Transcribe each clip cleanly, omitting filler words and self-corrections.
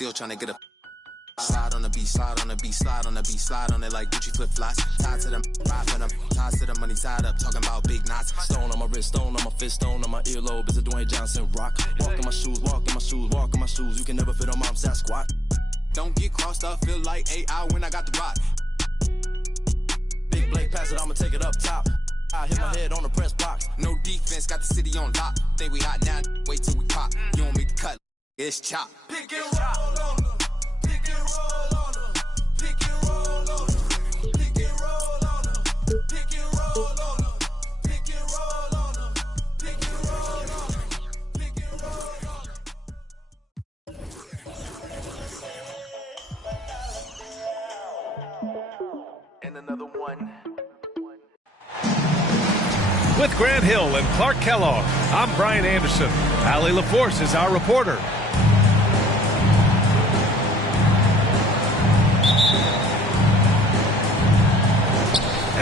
still trying to get a slide on the beat, slide on the beat, slide on the beat, slide on it like Gucci flip flops. Tied to them, ride for them, tied to the money, tied up, talking about big knots. Stone on my wrist, stone on my fist, stone on my earlobe. It's a Dwayne Johnson rock. Walk in my shoes, walk in my shoes, walk in my shoes. You can never fit on my Sasquatch. Don't get crossed up, feel like AI when I got the rock. Big Blake pass it, I'ma take it up top. I hit my head on the press box. No defense, got the city on lock. Think we hot now, wait till we pop. You want me to cut, it's chop. Pick and roll on them. Pick and roll on them. Pick and roll on them. Pick and roll on them. Pick and roll on them. Pick and roll on them. Pick and roll on them. Pick and roll on them. And another one. With Grant Hill and Clark Kellogg, I'm Brian Anderson. Allie LaForce is our reporter.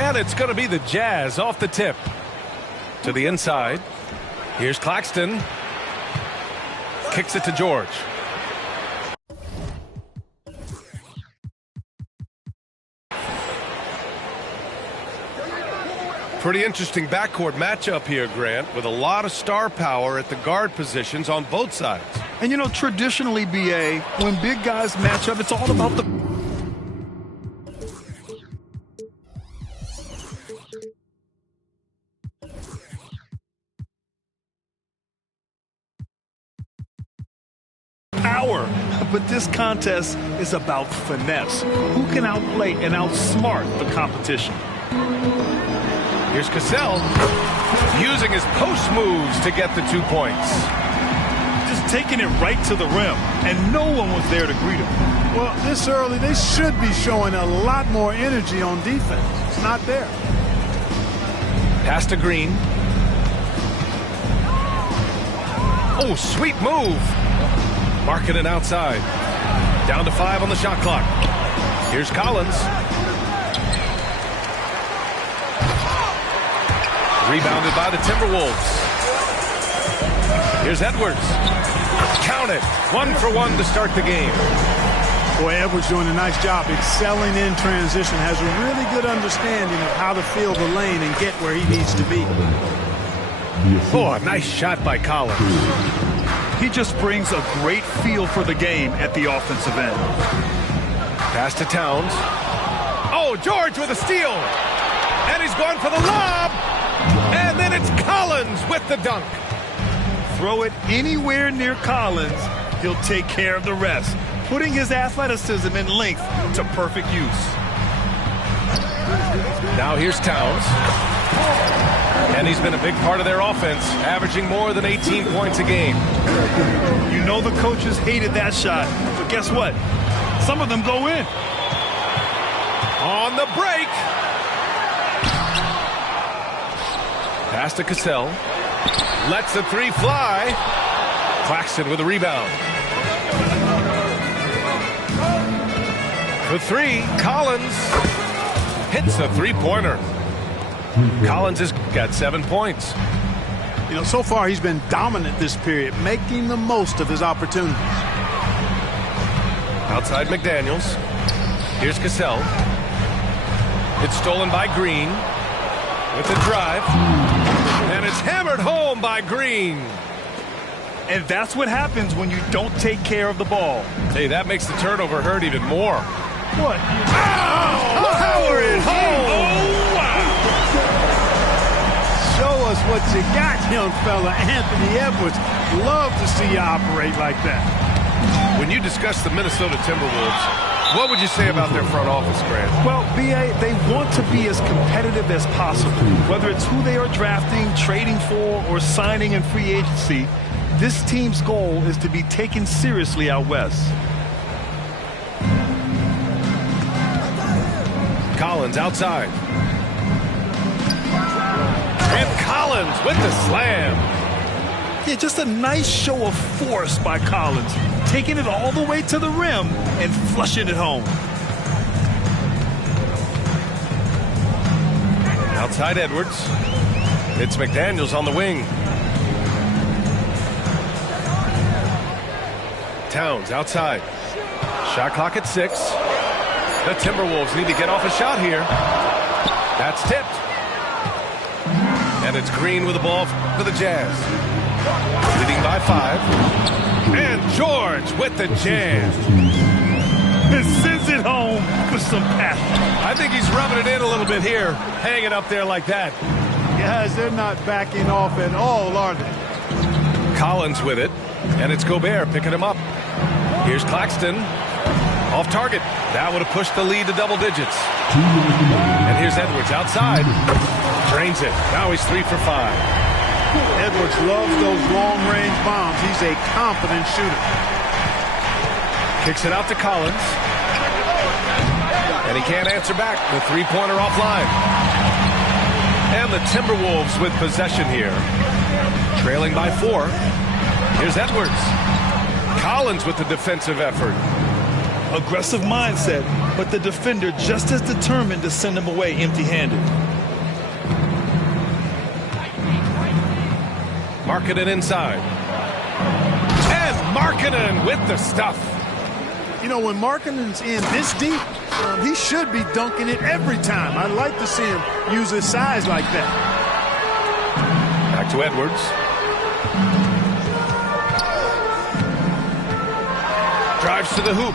And it's going to be the Jazz off the tip. To the inside. Here's Claxton. Kicks it to George. Pretty interesting backcourt matchup here, Grant, with a lot of star power at the guard positions on both sides. And, you know, traditionally, BA, when big guys match up, it's all about the... power. But this contest is about finesse. Who can outplay and outsmart the competition? Here's Cassell using his post moves to get the 2 points. Just taking it right to the rim, and no one was there to greet him. Well, this early, they should be showing a lot more energy on defense. It's not there. Pass to Green. Oh, sweet move. Marking it outside. Down to 5 on the shot clock. Here's Collins. Rebounded by the Timberwolves. Here's Edwards. Count it. 1 for 1 to start the game. Boy, Edwards doing a nice job excelling in transition. Has a really good understanding of how to fill the lane and get where he needs to be. Oh, a nice shot by Collins. He just brings a great feel for the game at the offensive end. Pass to Towns. Oh, George with a steal. And he's going for the lob. And then it's Collins with the dunk. Throw it anywhere near Collins, he'll take care of the rest, putting his athleticism and length to perfect use. Now here's Towns. And he's been a big part of their offense, averaging more than 18 points a game. You know the coaches hated that shot, but guess what? Some of them go in. On the break. Pass to Cassell. Lets the 3 fly. Claxton with a rebound. For 3, Collins hits a 3-pointer. Collins has got 7 points. You know, so far he's been dominant this period, making the most of his opportunities. Outside McDaniels. Here's Cassell. It's stolen by Green. With the drive. And it's hammered home by Green. And that's what happens when you don't take care of the ball. Hey, that makes the turnover hurt even more. What? Oh, power it home! Oh, wow! Show us what you got, young fella. Anthony Edwards. Love to see you operate like that. When you discuss the Minnesota Timberwolves, what would you say about their front office, Grant? Well, BA, they want to be as competitive as possible. Whether it's who they are drafting, trading for, or signing in free agency, this team's goal is to be taken seriously out west. Collins outside. And Collins with the slam. Yeah, just a nice show of force by Collins, taking it all the way to the rim and flushing it home. Outside Edwards. It's McDaniels on the wing. Towns outside. Shot clock at 6. The Timberwolves need to get off a shot here. That's tipped. And it's Green with the ball for the Jazz. Leading by 5. And George with the jam. And sends it home with some passion. I think he's rubbing it in a little bit here. Hang it up there like that. Guys, they're not backing off at all, are they? Collins with it. And it's Gobert picking him up. Here's Claxton. Off target. That would have pushed the lead to double digits. And here's Edwards outside. Drains it. Now he's 3 for 5. Edwards loves those long-range bombs. He's a confident shooter. Kicks it out to Collins. And he can't answer back. The three-pointer offline. And the Timberwolves with possession here. Trailing by 4. Here's Edwards. Collins with the defensive effort. Aggressive mindset, but the defender just as determined to send him away empty-handed. Markkanen inside. And Markkanen with the stuff. You know, when Markkanen's in this deep, he should be dunking it every time. I'd like to see him use his size like that. Back to Edwards. Drives to the hoop.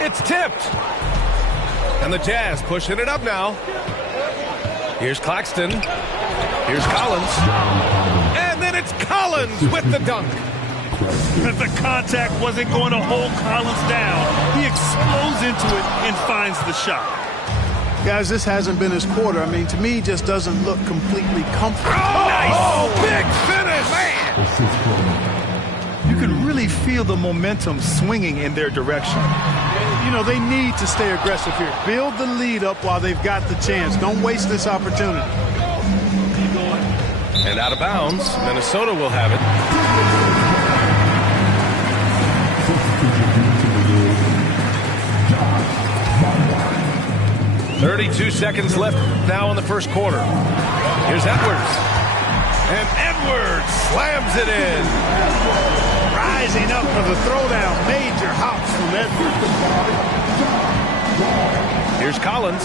It's tipped. And the Jazz pushing it up now. Here's Claxton. Here's Collins. And then it's Collins with the dunk. If the contact wasn't going to hold Collins down, he explodes into it and finds the shot. Guys, this hasn't been his quarter. I mean, to me, he just doesn't look completely comfortable. Oh, nice. Big finish. Man. You can really feel the momentum swinging in their direction. You know, they need to stay aggressive here. Build the lead up while they've got the chance. Don't waste this opportunity. And out of bounds, Minnesota will have it. 32 seconds left now in the first quarter. Here's Edwards. And Edwards slams it in. Rising up for the throwdown. Major hops from Edwards. Here's Collins.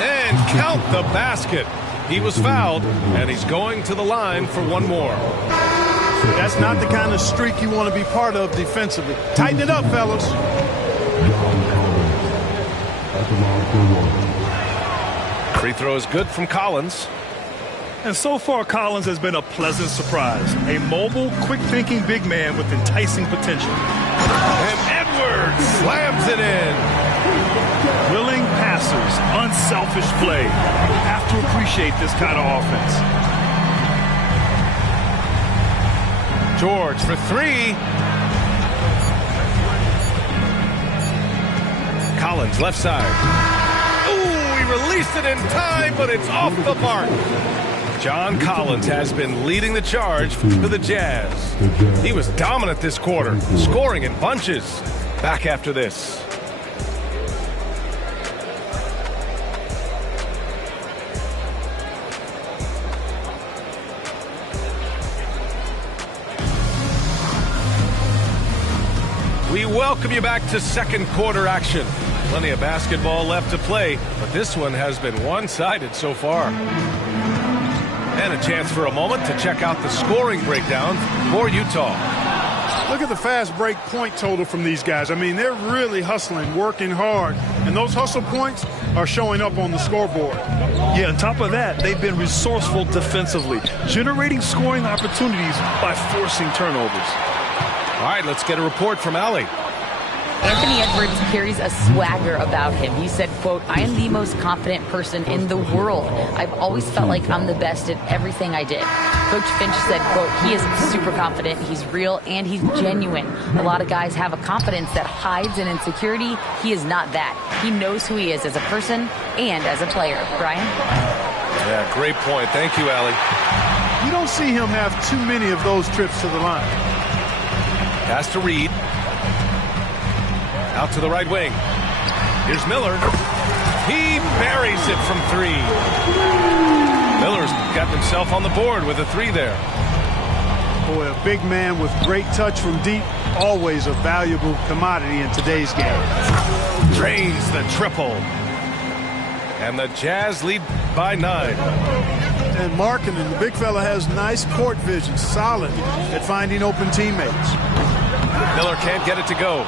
And count the basket. He was fouled, and he's going to the line for one more. That's not the kind of streak you want to be part of defensively. Tighten it up, fellas. Free throw is good from Collins. And so far, Collins has been a pleasant surprise. A mobile, quick-thinking big man with enticing potential. And Edwards slams it in. Willing passers, unselfish play. You have to appreciate this kind of offense. George for 3. Collins left side. Ooh, he released it in time, but it's off the mark. John Collins has been leading the charge for the Jazz. He was dominant this quarter, scoring in bunches. Back after this. We welcome you back to second quarter action. Plenty of basketball left to play, but this one has been one-sided so far. And a chance for a moment to check out the scoring breakdown for Utah. Look at the fast break point total from these guys. I mean, they're really hustling, working hard, and those hustle points are showing up on the scoreboard. Yeah, on top of that, they've been resourceful defensively, generating scoring opportunities by forcing turnovers. All right, let's get a report from Allie. Anthony Edwards carries a swagger about him. He said, quote, "I am the most confident person in the world. I've always felt like I'm the best at everything I did." Coach Finch said, quote, "He is super confident, he's real, and he's genuine. A lot of guys have a confidence that hides an insecurity. He is not that. He knows who he is as a person and as a player." Brian? Yeah, great point. Thank you, Allie. You don't see him have too many of those trips to the line. Pass to Reed. Out to the right wing. Here's Miller. He buries it from 3. Miller's got himself on the board with a 3 there. Boy, a big man with great touch from deep, always a valuable commodity in today's game. Drains the triple. And the Jazz lead by 9. And Markkanen, the big fella, has nice court vision, solid at finding open teammates. Miller can't get it to go.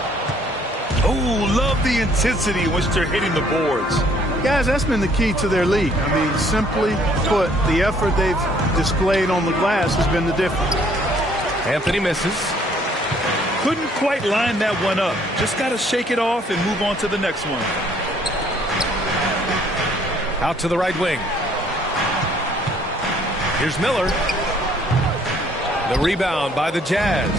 Oh, love the intensity in which they're hitting the boards. Guys, that's been the key to their lead. I mean, simply put, the effort they've displayed on the glass has been the difference. Anthony misses. Couldn't quite line that one up. Just got to shake it off and move on to the next one. Out to the right wing. Here's Miller. The rebound by the Jazz.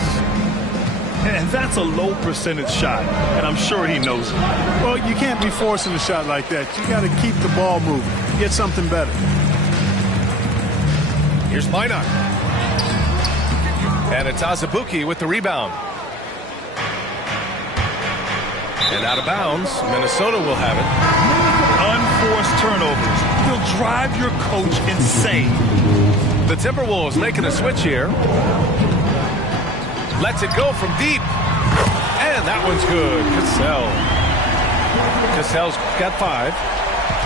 And that's a low percentage shot, and I'm sure he knows it. Well, you can't be forcing a shot like that. You got to keep the ball moving. Get something better. Here's Minot. And it's Azubuike with the rebound. And out of bounds, Minnesota will have it. Unforced turnovers will drive your coach insane. The Timberwolves making a switch here. Lets it go from deep. And that one's good. Cassell's got 5.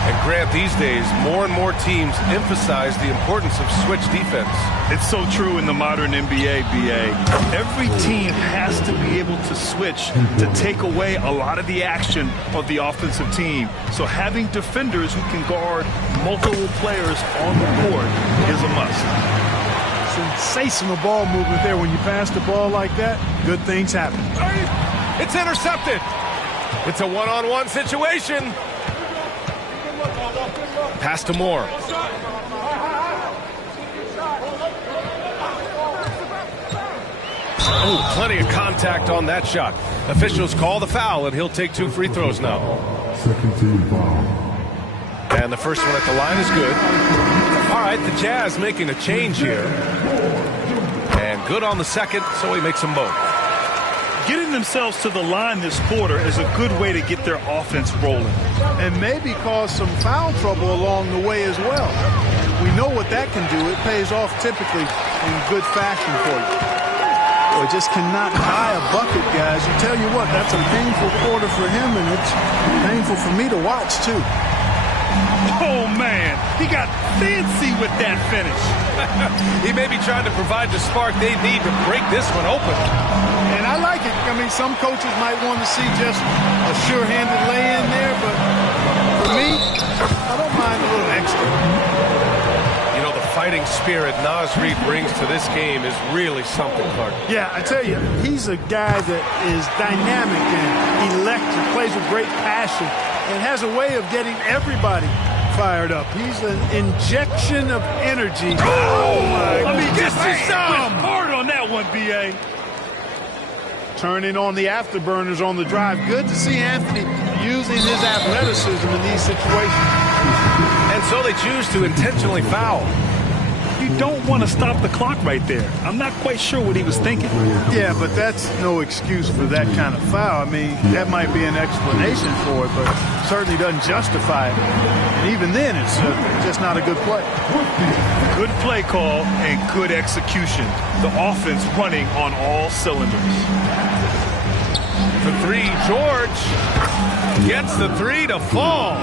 And Grant, these days, more and more teams emphasize the importance of switch defense. It's so true in the modern NBA, BA. Every team has to be able to switch to take away a lot of the action of the offensive team. So having defenders who can guard multiple players on the court is a must. Sensational ball movement there. When you pass the ball like that, good things happen. It's intercepted. It's a one-on-one situation. Pass to Moore. Oh, plenty of contact on that shot. Officials call the foul, and he'll take 2 free throws now. Second team foul. And the first one at the line is good. All right, the Jazz making a change here. And good on the second, so he makes them both. Getting themselves to the line this quarter is a good way to get their offense rolling. And maybe cause some foul trouble along the way as well. We know what that can do. It pays off typically in good fashion for you. Boy, just cannot tie a bucket, guys. You tell you what, that's a painful quarter for him, and it's painful for me to watch, too. Oh, man, he got fancy with that finish. He may be trying to provide the spark they need to break this one open. And I like it. I mean, some coaches might want to see just a sure-handed lay-in there, but for me, I don't mind a little extra. You know, the fighting spirit Naz Reid brings to this game is really something, Clark. Yeah, I tell you, he's a guy that is dynamic and electric, plays with great passion, and has a way of getting everybody fired up. He's an injection of energy. Oh, my I mean, goodness. just Hard on that one, B.A. Turning on the afterburners on the drive. Good to see Anthony using his athleticism in these situations. And so they choose to intentionally foul. You don't want to stop the clock right there. I'm not quite sure what he was thinking. Yeah, but that's no excuse for that kind of foul. I mean, that might be an explanation for it, but certainly doesn't justify it. And even then, it's just not a good play. Good play call and good execution. The offense running on all cylinders. For 3, George gets the 3 to fall.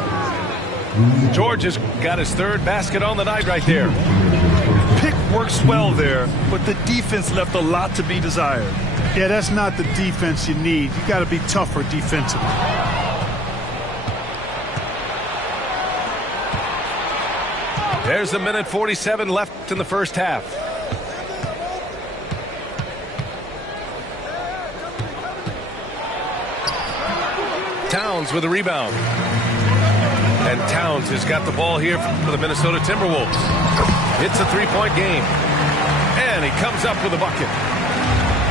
George has got his 3rd basket on the night right there. Pick works well there, but the defense left a lot to be desired. Yeah, that's not the defense you need. You got to be tougher defensively. There's a minute 47 left in the first half. Towns with a rebound. And Towns has got the ball here for the Minnesota Timberwolves. It's a 3-point game. And he comes up with a bucket.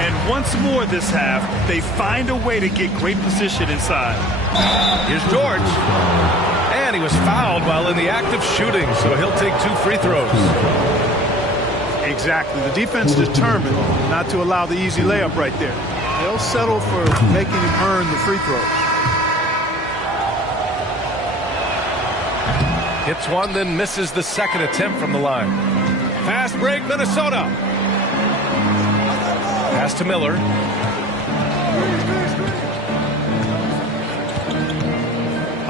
And once more this half, they find a way to get great position inside. Here's George. And he was fouled while in the act of shooting, so he'll take 2 free throws. Exactly. The defense determined not to allow the easy layup right there. They'll settle for making him earn the free throws. Hits one, then misses the second attempt from the line. Fast break, Minnesota. Pass to Miller.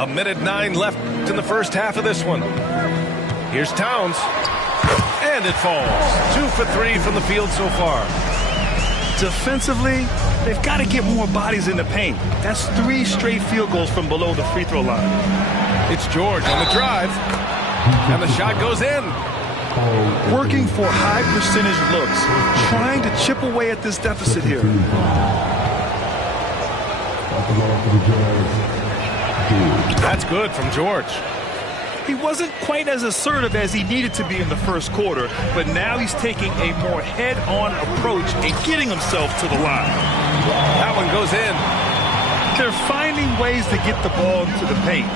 A minute 9 left in the first half of this one. Here's Towns. And it falls. 2 for 3 from the field so far. Defensively, they've got to get more bodies in the paint. That's 3 straight field goals from below the free throw line. It's George on the drive. And the shot goes in. Working for high percentage looks. Trying to chip away at this deficit here. That's good from George. He wasn't quite as assertive as he needed to be in the first quarter, but now he's taking a more head-on approach and getting himself to the line. That one goes in. They're finding ways to get the ball into the paint.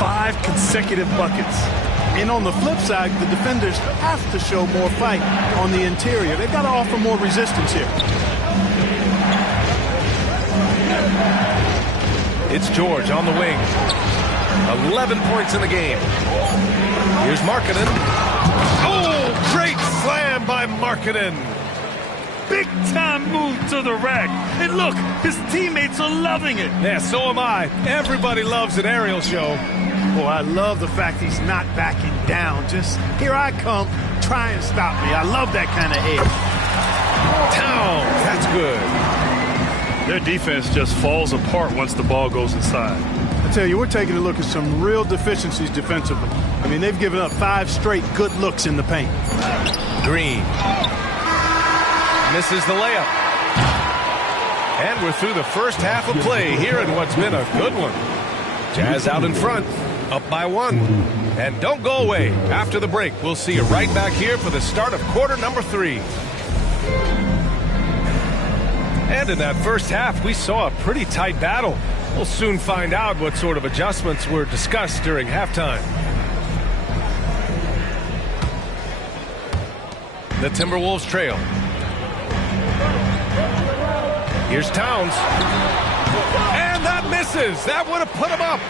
5 consecutive buckets. And on the flip side, the defenders have to show more fight on the interior. They've got to offer more resistance here. It's George on the wing. 11 points in the game. Here's Markkanen. Oh, great slam by Markkanen. Big-time move to the rack. And look, his teammates are loving it. Yeah, so am I. Everybody loves an aerial show. Well, I love the fact he's not backing down. Just, here I come, try and stop me. I love that kind of edge. Towns, that's good. Their defense just falls apart once the ball goes inside. I tell you, we're taking a look at some real deficiencies defensively. I mean, they've given up 5 straight good looks in the paint. Green. Misses the layup. And we're through the first half of play here in what's been a good one. Jazz out in front, up by 1. And don't go away. After the break, we'll see you right back here for the start of quarter number 3. And in that first half, we saw a pretty tight battle. We'll soon find out what sort of adjustments were discussed during halftime. The Timberwolves trail. Here's Towns. And that misses. That would have put him up.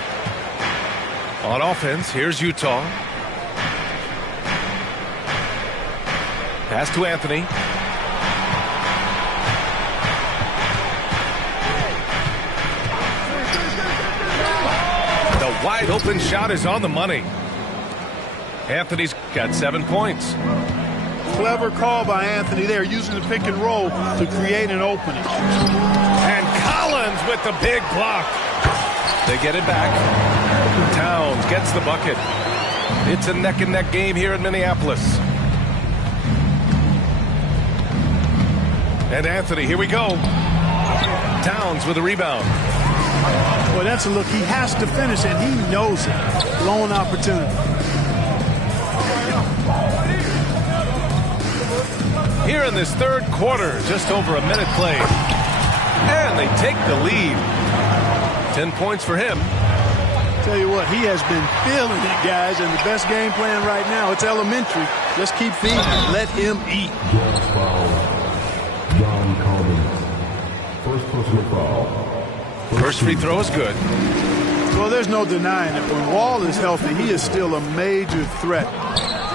On offense, here's Utah. Pass to Anthony. The wide open shot is on the money. Anthony's got 7 points. Clever call by Anthony there, using the pick and roll to create an opening. And Collins with the big block. They get it back. Towns gets the bucket. It's a neck-and-neck game here in Minneapolis. And Anthony, here we go. Towns with a rebound. Well, that's a look he has to finish, and he knows it. Blown opportunity. Here in this third quarter, just over a minute played. And they take the lead. 10 points for him. Tell you what, he has been feeling it, guys, and the best game plan right now, it's elementary. Just keep feeding him. Let him eat. John Collins. First personal foul. First free throw is good. Well, there's no denying it. When Wall is healthy, he is still a major threat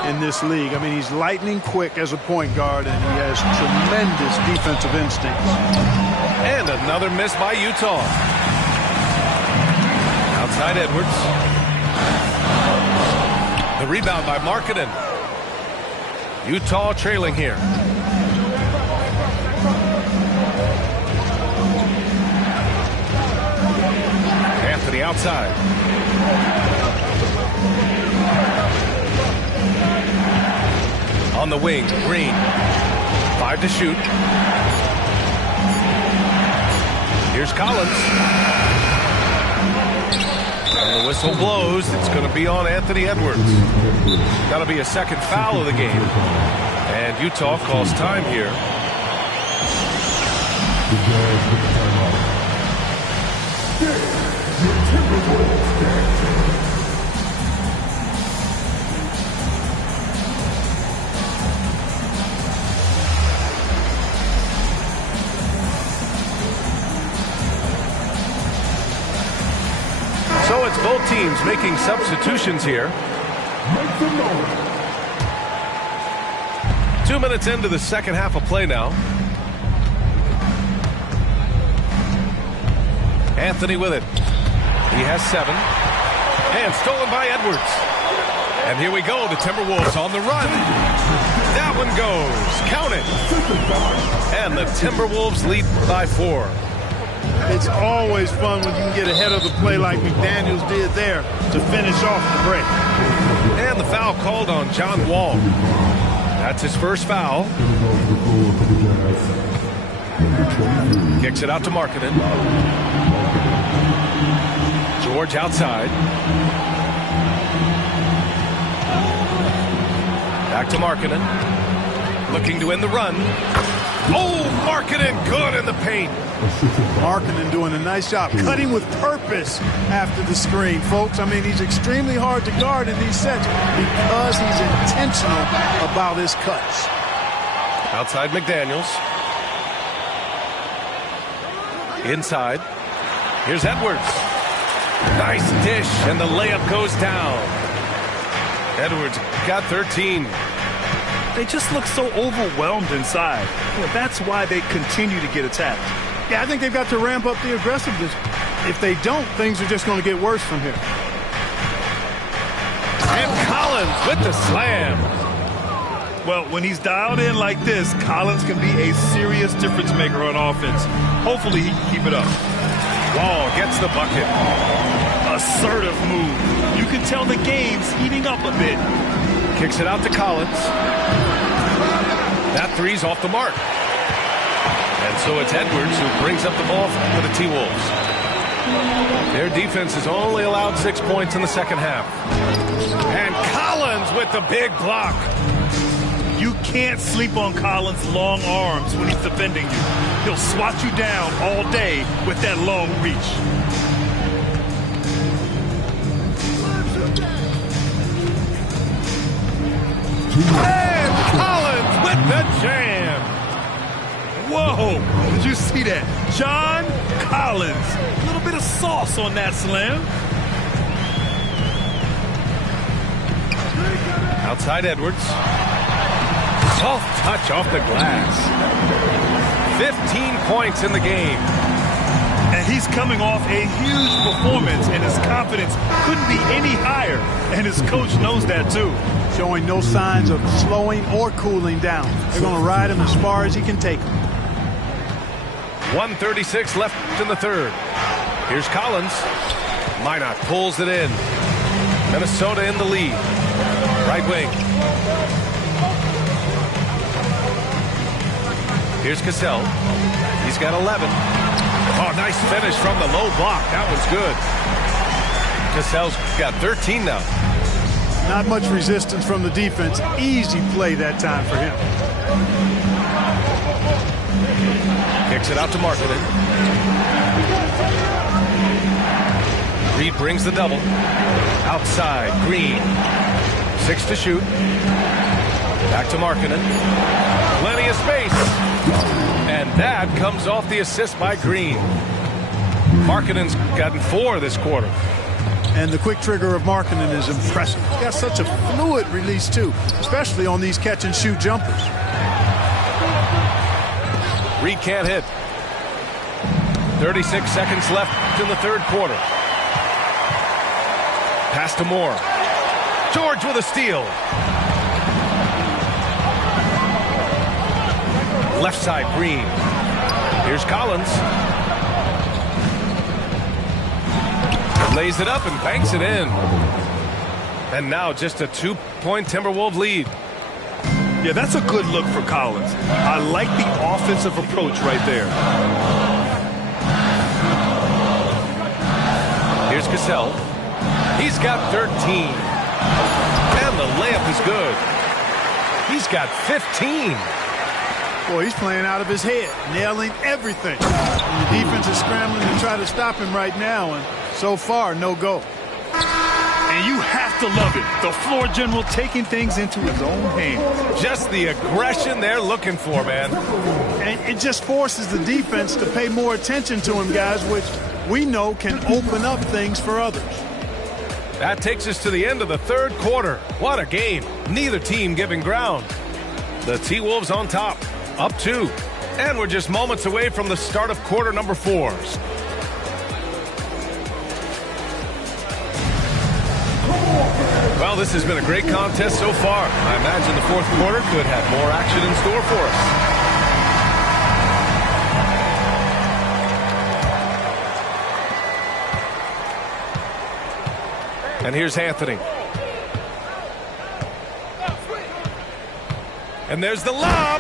in this league. I mean, he's lightning quick as a point guard, and he has tremendous defensive instincts. And another miss by Utah. Outside Edwards. The rebound by Markkanen. Utah trailing here. Anthony outside. On the wing, Green. 5 to shoot. Here's Collins. And the whistle blows. It's going to be on Anthony Edwards. Got to be a second foul of the game. And Utah calls time here. So it's both teams making substitutions here. 2 minutes into the second half of play now. Anthony with it. He has 7. And stolen by Edwards. And here we go. The Timberwolves on the run. That one goes. Count it. And the Timberwolves lead by 4. It's always fun when you can get ahead of the play like McDaniels did there to finish off the break. And the foul called on John Wall. That's his first foul. Kicks it out to Markkanen. George outside. Back to Markkanen. Looking to end the run. Oh, Markkanen good in the paint. Markkanen doing a nice job cutting with purpose after the screen, folks. I mean, he's extremely hard to guard in these sets because he's intentional about his cuts. Outside McDaniels. Inside. Here's Edwards. Nice dish, and the layup goes down. Edwards got 13. They just look so overwhelmed inside. That's why they continue to get attacked. Yeah, I think they've got to ramp up the aggressiveness. If they don't, things are just going to get worse from here. And Collins with the slam. Well, when he's dialed in like this, Collins can be a serious difference maker on offense. Hopefully he can keep it up. Wall gets the bucket. Assertive move. You can tell the game's heating up a bit. Kicks it out to Collins. That three's off the mark. And so it's Edwards who brings up the ball for the T-Wolves. Their defense has only allowed 6 points in the second half. And Collins with the big block. You can't sleep on Collins' long arms when he's defending you. He'll swat you down all day with that long reach. And Collins with the jam. Whoa, did you see that? John Collins. A little bit of sauce on that slam. Outside Edwards. Soft touch off the glass. 15 points in the game. And he's coming off a huge performance, and his confidence couldn't be any higher. And his coach knows that, too. Showing no signs of slowing or cooling down. They're going to ride him as far as he can take him. 1:36 left in the third. Here's Collins. Minot pulls it in. Minnesota in the lead. Right wing. Here's Cassell. He's got 11. Oh, nice finish from the low block. That was good. Cassell's got 13 now. Not much resistance from the defense. Easy play that time for him. Kicks it out to Markkanen. Reed brings the double. Outside, Green. 6 to shoot. Back to Markkanen. Plenty of space. And that comes off the assist by Green. Markkanen's gotten 4 this quarter. And the quick trigger of Markkanen is impressive. He's got such a fluid release, too, especially on these catch-and-shoot jumpers. Reed can't hit. 36 seconds left in the third quarter. Pass to Moore. George with a steal. Left side, Green. Here's Collins. Lays it up and banks it in. And now just a 2-point Timberwolves lead. Yeah, that's a good look for Collins. I like the offensive approach right there. Here's Cassell. He's got 13. And the layup is good. He's got 15. Boy, he's playing out of his head, nailing everything. And the defense is scrambling to try to stop him right now, and so far, no go. And you have to love it. The floor general taking things into his own hands. Just the aggression they're looking for, man. And it just forces the defense to pay more attention to him, guys, which we know can open up things for others. That takes us to the end of the third quarter. What a game. Neither team giving ground. The T-Wolves on top, up 2. And we're just moments away from the start of quarter number 4. Well, this has been a great contest so far. I imagine the fourth quarter could have more action in store for us. And here's Anthony. And there's the lob.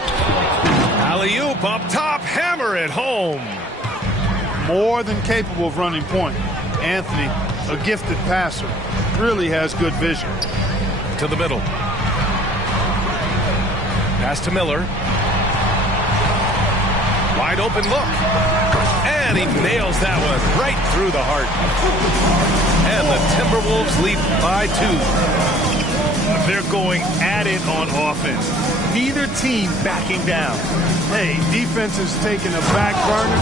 Alley-oop up top, hammer it home. More than capable of running point. Anthony, a gifted passer, really has good vision. To the middle. Pass to Miller. Wide open look. And he nails that one right through the heart. And the Timberwolves lead by 2. They're going at it on offense. Neither team backing down. Hey, defense is taking a back burner.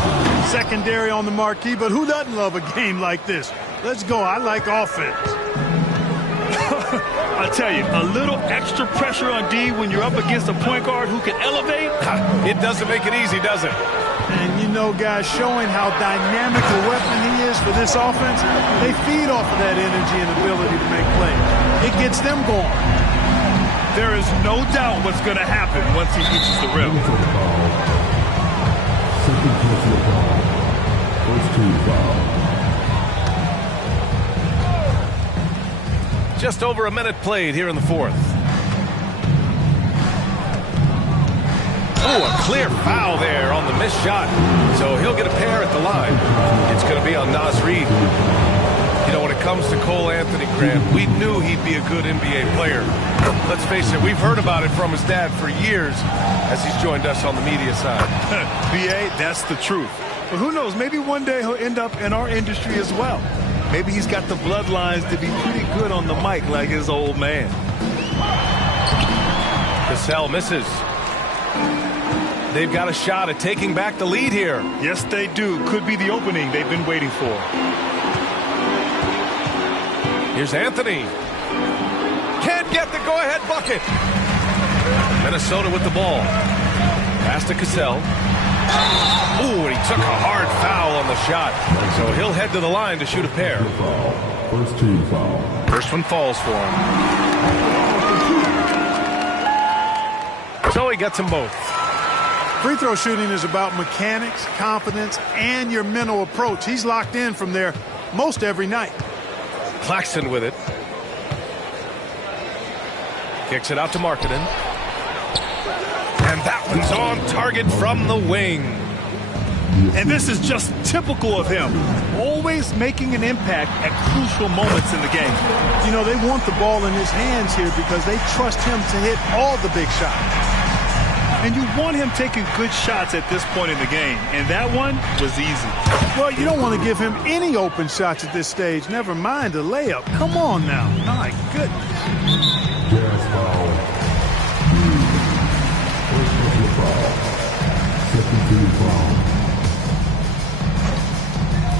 Secondary on the marquee, but who doesn't love a game like this? Let's go. I like offense. I tell you, a little extra pressure on D when you're up against a point guard who can elevate. It doesn't make it easy, does it? And you know, guys, showing how dynamic a weapon he is for this offense, they feed off of that energy and ability to make plays. It gets them going. There is no doubt what's going to happen once he reaches the rim. Second personal foul. First team foul. Just over a minute played here in the fourth. Oh, a clear foul there on the missed shot. So he'll get a pair at the line. It's going to be on Naz Reid. You know, when it comes to Cole Anthony, Grant, we knew he'd be a good NBA player. Let's face it, we've heard about it from his dad for years as he's joined us on the media side. B.A., that's the truth. But who knows, maybe one day he'll end up in our industry as well. Maybe he's got the bloodlines to be pretty good on the mic like his old man. Cassell misses. They've got a shot at taking back the lead here. Yes, they do. Could be the opening they've been waiting for. Here's Anthony. Can't get the go-ahead bucket. Minnesota with the ball. Pass to Cassell. Ooh, and he took a hard foul on the shot. So he'll head to the line to shoot a pair. First team foul. First one falls for him. So he gets them both. Free throw shooting is about mechanics, confidence, and your mental approach. He's locked in from there most every night. Claxton with it. Kicks it out to Markkanen. And that one's on target from the wing. And this is just typical of him. Always making an impact at crucial moments in the game. You know, they want the ball in his hands here because they trust him to hit all the big shots. And you want him taking good shots at this point in the game. And that one was easy. Well, you don't want to give him any open shots at this stage. Never mind a layup. Come on now. My goodness. Jazz foul. First personal foul. Second team foul.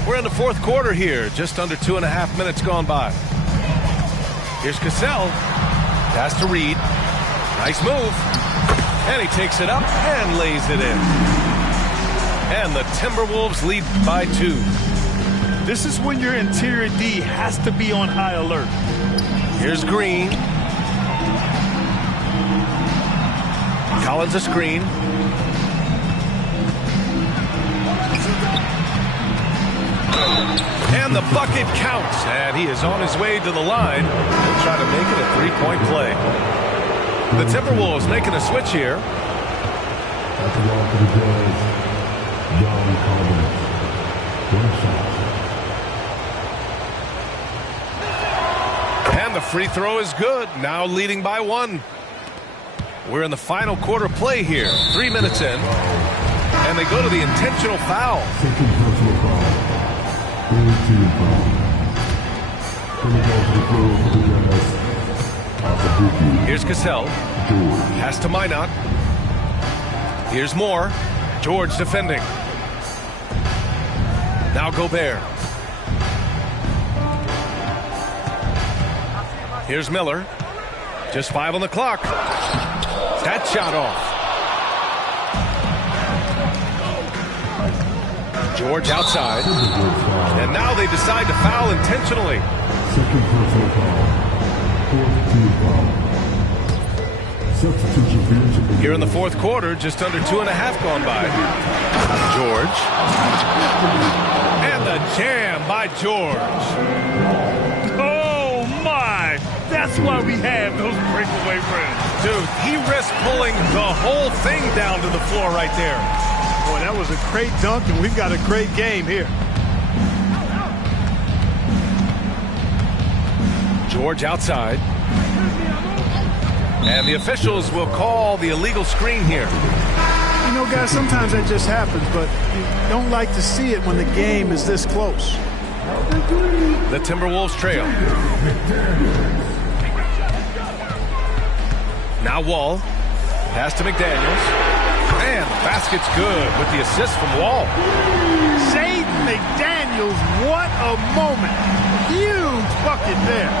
We're in the fourth quarter here. Just under 2.5 minutes gone by. Here's Cassell. Pass to Reid. Nice move. And he takes it up and lays it in. And the Timberwolves lead by 2. This is when your interior D has to be on high alert. Here's Green. Collins a screen. And the bucket counts. And he is on his way to the line. He'll try to make it a three-point play. The Timberwolves making a switch here. At the ball for the Jazz, John Collins. One shot. And the free throw is good. Now leading by 1. We're in the final quarter play here. 3 minutes in. And they go to the intentional foul. Second personal foul. Third team foul. Coming down to the floor for the Jazz. Here's Cassell. Pass to Minot. Here's Moore. George defending. Now Gobert. Here's Miller. Just 5 on the clock. That shot off. George outside. And now they decide to foul intentionally. Second personal foul. Fourth Here in the fourth quarter, just under 2.5 gone by. George. And the jam by George. Oh, my. That's why we have those breakaway runs. Dude, he risked pulling the whole thing down to the floor right there. Boy, that was a great dunk, and we've got a great game here. George outside. And the officials will call the illegal screen here. You know, guys, sometimes that just happens, but you don't like to see it when the game is this close. The Timberwolves trail. Now Wall. Pass to McDaniels. And the basket's good with the assist from Wall. Jaden McDaniels, what a moment. Huge bucket there.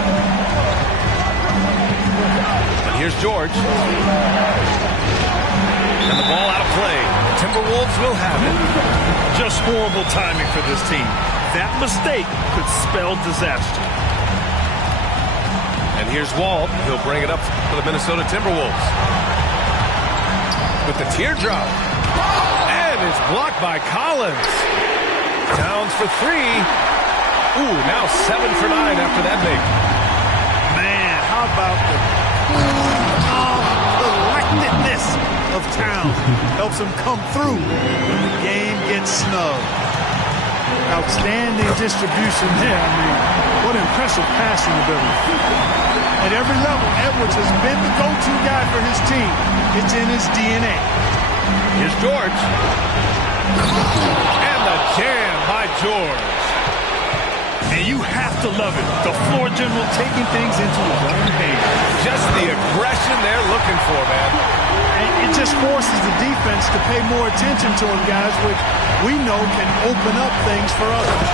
And here's George. And the ball out of play. Timberwolves will have it. Just horrible timing for this team. That mistake could spell disaster. And here's Wall. He'll bring it up for the Minnesota Timberwolves. With the teardrop. And it's blocked by Collins. Towns for three. Ooh, now 7 for 9 after that make. Man, how about the collectedness of Towns. Helps him come through when the game gets snug. Outstanding distribution there. I mean, what impressive passing ability. At every level, Edwards has been the go-to guy for his team. It's in his DNA. Here's George. And the jam by George. And you have to love it. The floor general taking things into his own hands. Just the aggression they're looking for, man. And it just forces the defense to pay more attention to him, guys, which we know can open up things for others.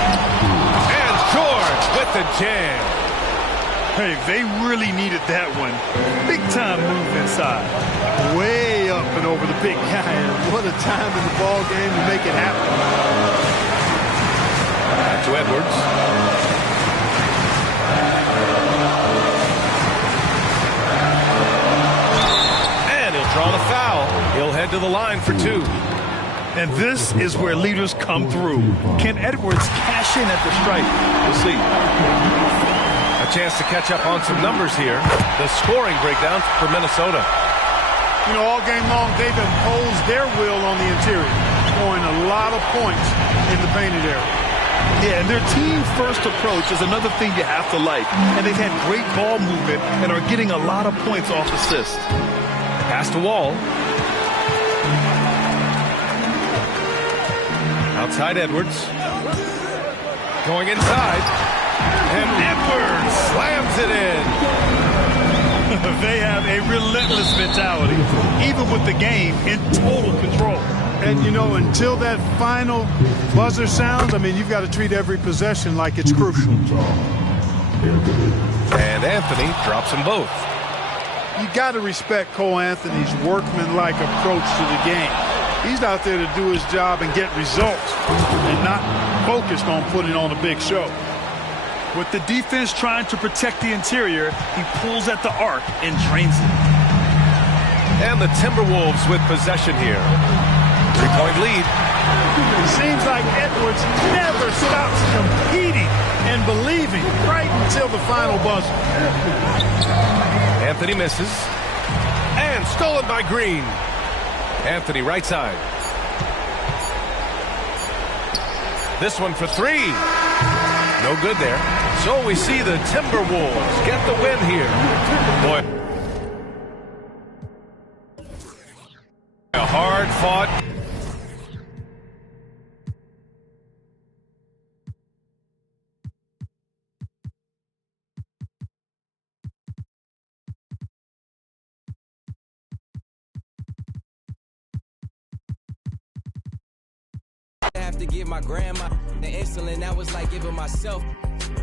And George with the jam. Hey, they really needed that one. Big time move inside. Way up and over the big guy. And what a time in the ball game to make it happen. Back to Edwards. And he'll draw the foul. He'll head to the line for 2. And this is where leaders come through. Can Edwards cash in at the stripe? We'll see. A chance to catch up on some numbers here. The scoring breakdown for Minnesota. You know, all game long, they've imposed their will on the interior, scoring a lot of points in the painted area. Yeah, and their team-first approach is another thing you have to like. And they've had great ball movement and are getting a lot of points off assists. Pass to Wall. Outside Edwards. Going inside. And Edwards slams it in. They have a relentless mentality, even with the game in total control. And, you know, until that final buzzer sounds, I mean, you've got to treat every possession like it's crucial. And Anthony drops them both. You got to respect Cole Anthony's workmanlike approach to the game. He's out there to do his job and get results and not focused on putting on a big show. With the defense trying to protect the interior, he pulls at the arc and drains it. And the Timberwolves with possession here. 3-point lead. It seems like Edwards never stops competing and believing right until the final buzzer. Anthony misses. And stolen by Green. Anthony right side. This one for 3. No good there. So we see the Timberwolves get the win here. Boy. A hard-fought. I have to give my grandma the insulin. That was like giving myself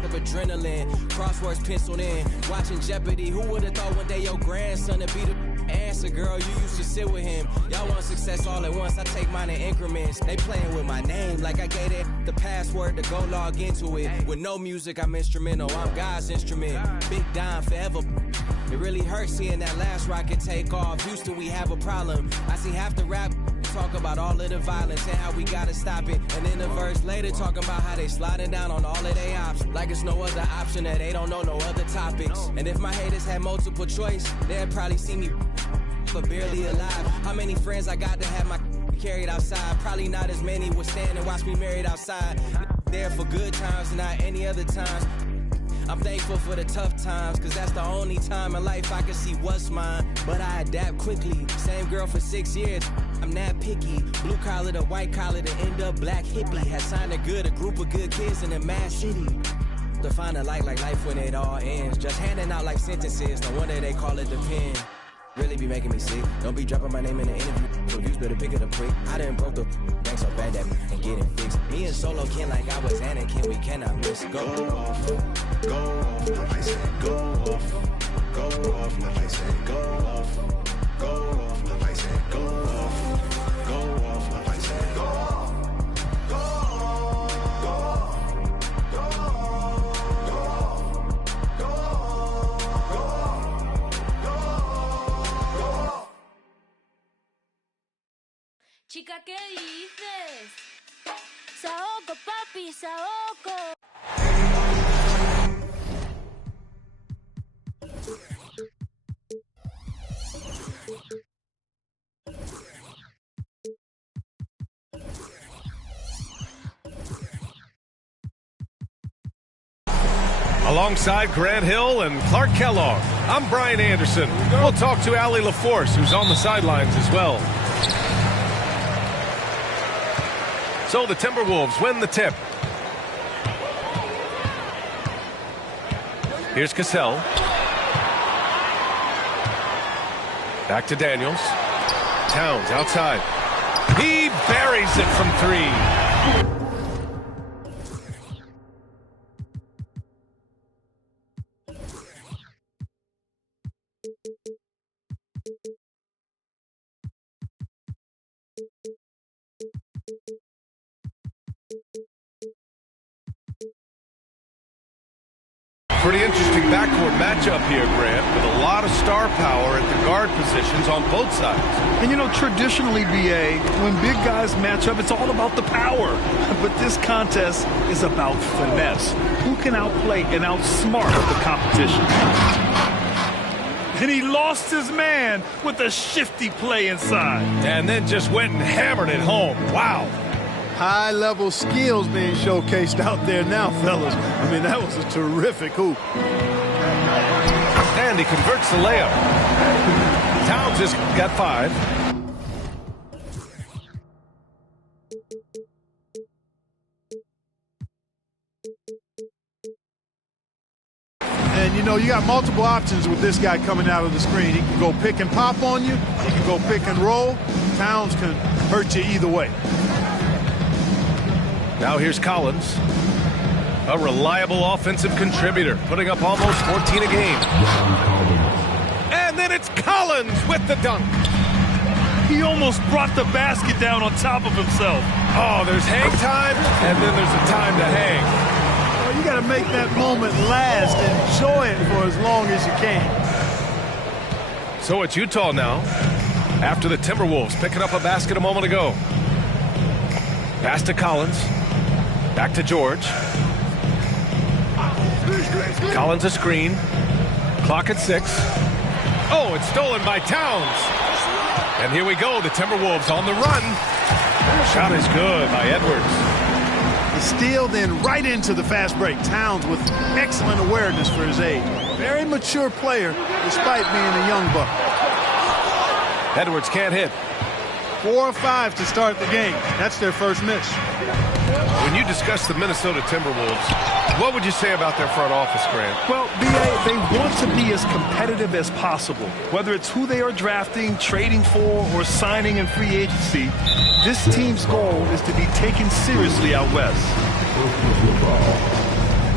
of adrenaline. Crosswords penciled in. Watching Jeopardy. Who would have thought one day your grandson would be the answer, girl, you used to sit with him. Y'all want success all at once, I take mine in increments. They playing with my name like I gave it the password to go log into it. With no music, I'm instrumental, I'm God's instrument. Big Don forever. It really hurts seeing that last rocket take off. Houston, we have a problem. I see half the rap talk about all of the violence and how we gotta stop it. And then the verse later talking about how they sliding down on all of their options. Like it's no other option, that they don't know no other topics. And if my haters had multiple choice, they'd probably see me but barely alive. How many friends I got to have my carried outside? Probably not as many would stand and watch me married outside. There for good times and not any other times. I'm thankful for the tough times, cause that's the only time in life I can see what's mine. But I adapt quickly, same girl for 6 years, I'm that picky. Blue collar to white collar to end up black hippie. Had signed a group of good kids in a mad city. To find a light like life when it all ends. Just handing out like sentences, no wonder they call it the pen. Really be making me sick. Don't be dropping my name in the interview. Reviews better pick it up quick. I done broke the bank so bad that and get it fixed. Me and Solo Ken like I was Anakin, we cannot miss. Go off, I say go off, I say go off, I say go off, I say go off. Chica, ¿qué dices? Saoco, papi, saoco. Alongside Grant Hill and Clark Kellogg, I'm Brian Anderson. We'll talk to Allie LaForce, who's on the sidelines as well. So the Timberwolves win the tip. Here's Cassell. Back to Daniels. Towns outside. He buries it from three. Pretty interesting backcourt matchup here, Grant, with a lot of star power at the guard positions on both sides. And, you know, traditionally, B.A., when big guys match up, it's all about the power. But this contest is about finesse. Who can outplay and outsmart the competition? And he lost his man with a shifty play inside. And then just went and hammered it home. Wow. High-level skills being showcased out there now, fellas. I mean, that was a terrific hoop. And he converts the layup. Towns has got 5. And, you know, you got multiple options with this guy coming out of the screen. He can go pick and pop on you. He can go pick and roll. Towns can hurt you either way. Now here's Collins, a reliable offensive contributor, putting up almost 14 a game. And then it's Collins with the dunk. He almost brought the basket down on top of himself. Oh, there's hang time, and then there's a time to hang. Well, you got to make that moment last. Enjoy it for as long as you can. So it's Utah now, after the Timberwolves picking up a basket a moment ago. Pass to Collins. Back to George. Collins a screen. Clock at 6. Oh, it's stolen by Towns. And here we go, the Timberwolves on the run. Shot is good by Edwards. The steal, then right into the fast break. Towns with excellent awareness for his age. Very mature player, despite being a young buck. Edwards can't hit. 4 or 5 to start the game. That's their first miss. When you discuss the Minnesota Timberwolves, what would you say about their front office, Grant? Well, B.A., they want to be as competitive as possible. Whether it's who they are drafting, trading for, or signing in free agency, this team's goal is to be taken seriously out west.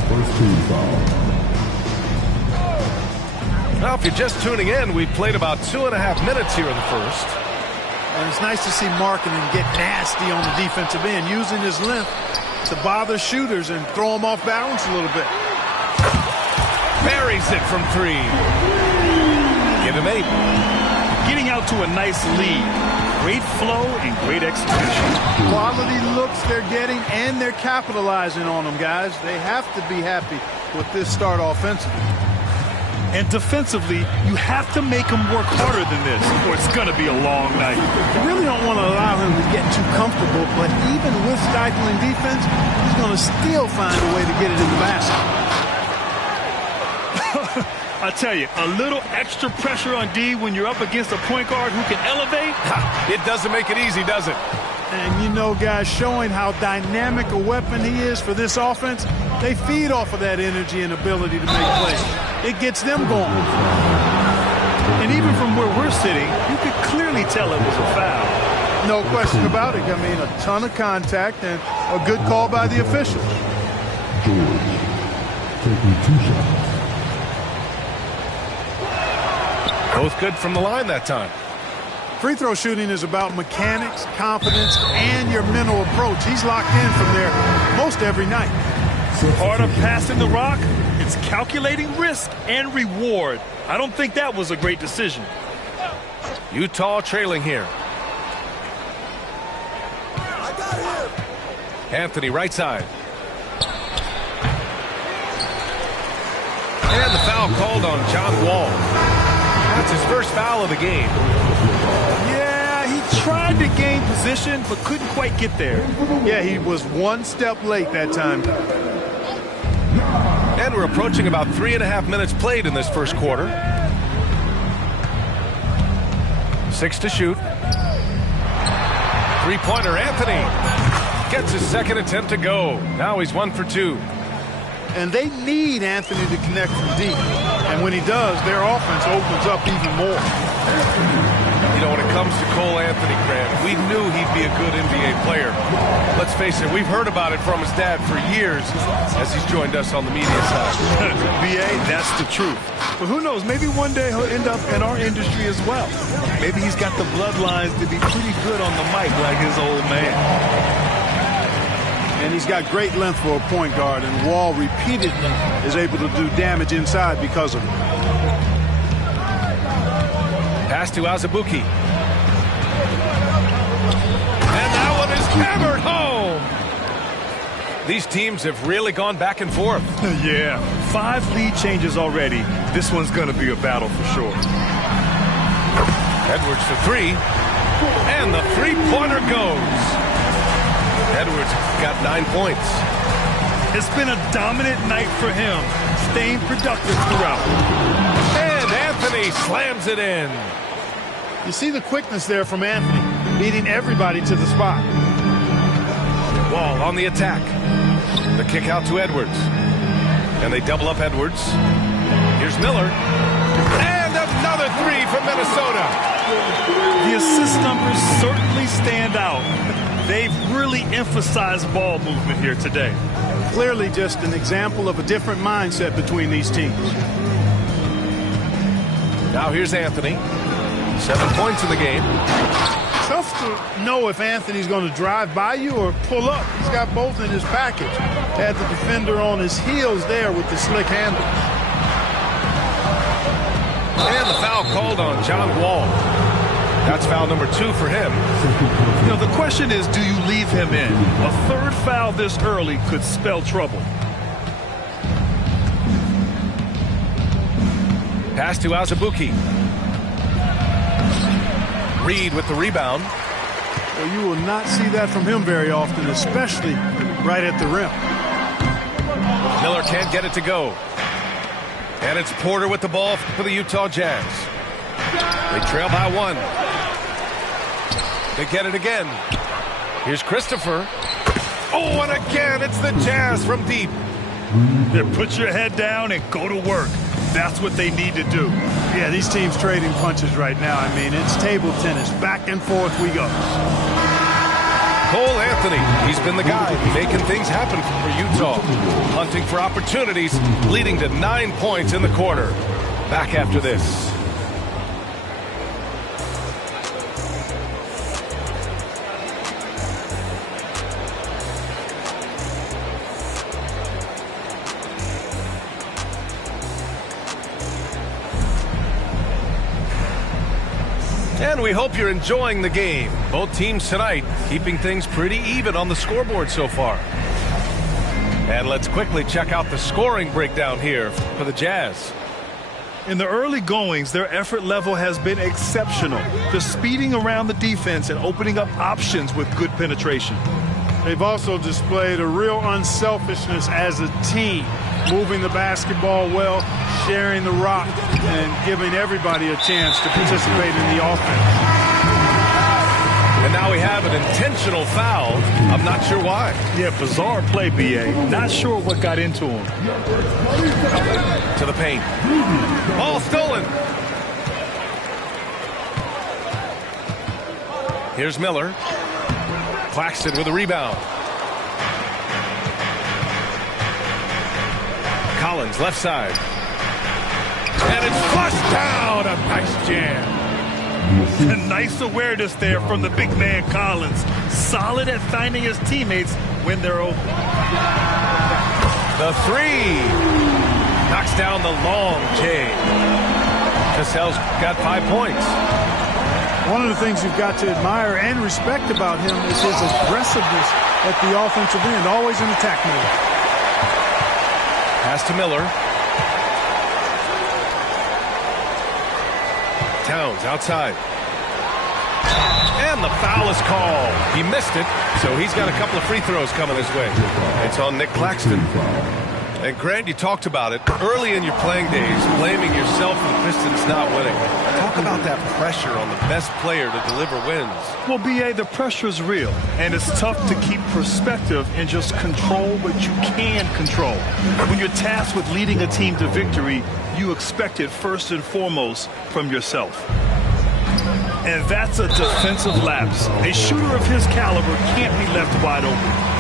First team foul. Well, if you're just tuning in, we've played about 2.5 minutes here in the first. And it's nice to see Markkanen get nasty on the defensive end, using his length to bother shooters and throw them off balance a little bit. Buries it from 3. Give him 8. Getting out to a nice lead. Great flow and great execution. Quality looks they're getting, and they're capitalizing on them, guys. They have to be happy with this start offensively. And defensively, you have to make him work harder than this, or it's going to be a long night. You really don't want to allow him to get too comfortable, but even with stifling defense, he's going to still find a way to get it in the basket. I tell you, a little extra pressure on D when you're up against a point guard who can elevate. It doesn't make it easy, does it? And you know, guys, showing how dynamic a weapon he is for this offense, they feed off of that energy and ability to make plays. It gets them going. And even from where we're sitting, you could clearly tell it was a foul. No question about it. I mean, a ton of contact and a good call by the official. George taking 2 shots. Both good from the line that time. Free throw shooting is about mechanics, confidence, and your mental approach. He's locked in from there most every night. Part of passing the rock, it's calculating risk and reward. I don't think that was a great decision. Utah trailing here. Anthony right side. And the foul called on John Wall. That's his first foul of the game. Yeah, he tried to gain position, but couldn't quite get there. Yeah, he was one step late that time. And we're approaching about 3.5 minutes played in this first quarter. 6 to shoot. Three-pointer, Anthony. Gets his second attempt to go. Now he's 1 for 2. And they need Anthony to connect from deep. And when he does, their offense opens up even more. You know, when it comes to Cole Anthony, Grant, we knew he'd be a good NBA player. Let's face it, we've heard about it from his dad for years as he's joined us on the media side. BA, that's the truth. But who knows, maybe one day he'll end up in our industry as well. Maybe he's got the bloodlines to be pretty good on the mic like his old man. And he's got great length for a point guard, and Wall repeatedly is able to do damage inside because of it. Pass to Azubuike. And that one is hammered home. These teams have really gone back and forth. Yeah, 5 lead changes already. This one's going to be a battle for sure. Edwards for 3. And the three-pointer goes. Edwards got 9 points. It's been a dominant night for him, staying productive throughout. And Anthony slams it in. You see the quickness there from Anthony, beating everybody to the spot. Wall on the attack. The kick out to Edwards. And they double up Edwards. Here's Miller. And another 3 from Minnesota. The assist numbers certainly stand out. They've really emphasized ball movement here today. Clearly just an example of a different mindset between these teams. Now here's Anthony. 7 points in the game. Tough to know if Anthony's going to drive by you or pull up. He's got both in his package. Had the defender on his heels there with the slick handle. And the foul called on John Wall. That's foul number 2 for him. You know, the question is, do you leave him in? A third foul this early could spell trouble. Pass to Azubuike. Reed with the rebound. Well, you will not see that from him very often, especially right at the rim. Miller can't get it to go. And it's Porter with the ball for the Utah Jazz. They trail by 1. They get it again. Here's Christopher. Oh, and again, it's the Jazz from deep. Yeah, put your head down and go to work. That's what they need to do. Yeah, these teams trading punches right now. I mean, it's table tennis. Back and forth we go. Cole Anthony, he's been the guy making things happen for Utah. Hunting for opportunities, leading to 9 points in the quarter. Back after this. And we hope you're enjoying the game. Both teams tonight keeping things pretty even on the scoreboard so far. And let's quickly check out the scoring breakdown here for the Jazz. In the early goings, their effort level has been exceptional. Just speeding around the defense and opening up options with good penetration. They've also displayed a real unselfishness as a team, moving the basketball well, sharing the rock, and giving everybody a chance to participate in the offense. And now we have an intentional foul. I'm not sure why. Yeah, bizarre play, B.A. Not sure what got into him. To the paint. Ball stolen. Here's Miller. Claxton with a rebound. Collins, left side. And it's flushed down. A nice jam. A nice awareness there from the big man Collins. Solid at finding his teammates when they're open. The three. Knocks down the long J. Cassell's got 5 points. One of the things you've got to admire and respect about him is his aggressiveness at the offensive end, always in attack mode. Pass to Miller. Towns outside. And the foul is called. He missed it, so he's got a couple of free throws coming his way. It's on Nick Claxton. And Grant, you talked about it early in your playing days, blaming yourself for the Pistons not winning. Talk about that pressure on the best player to deliver wins. Well, B.A., the pressure is real, and it's tough to keep perspective and just control what you can control. When you're tasked with leading a team to victory, you expect it first and foremost from yourself. And that's a defensive lapse. A shooter of his caliber can't be left wide open.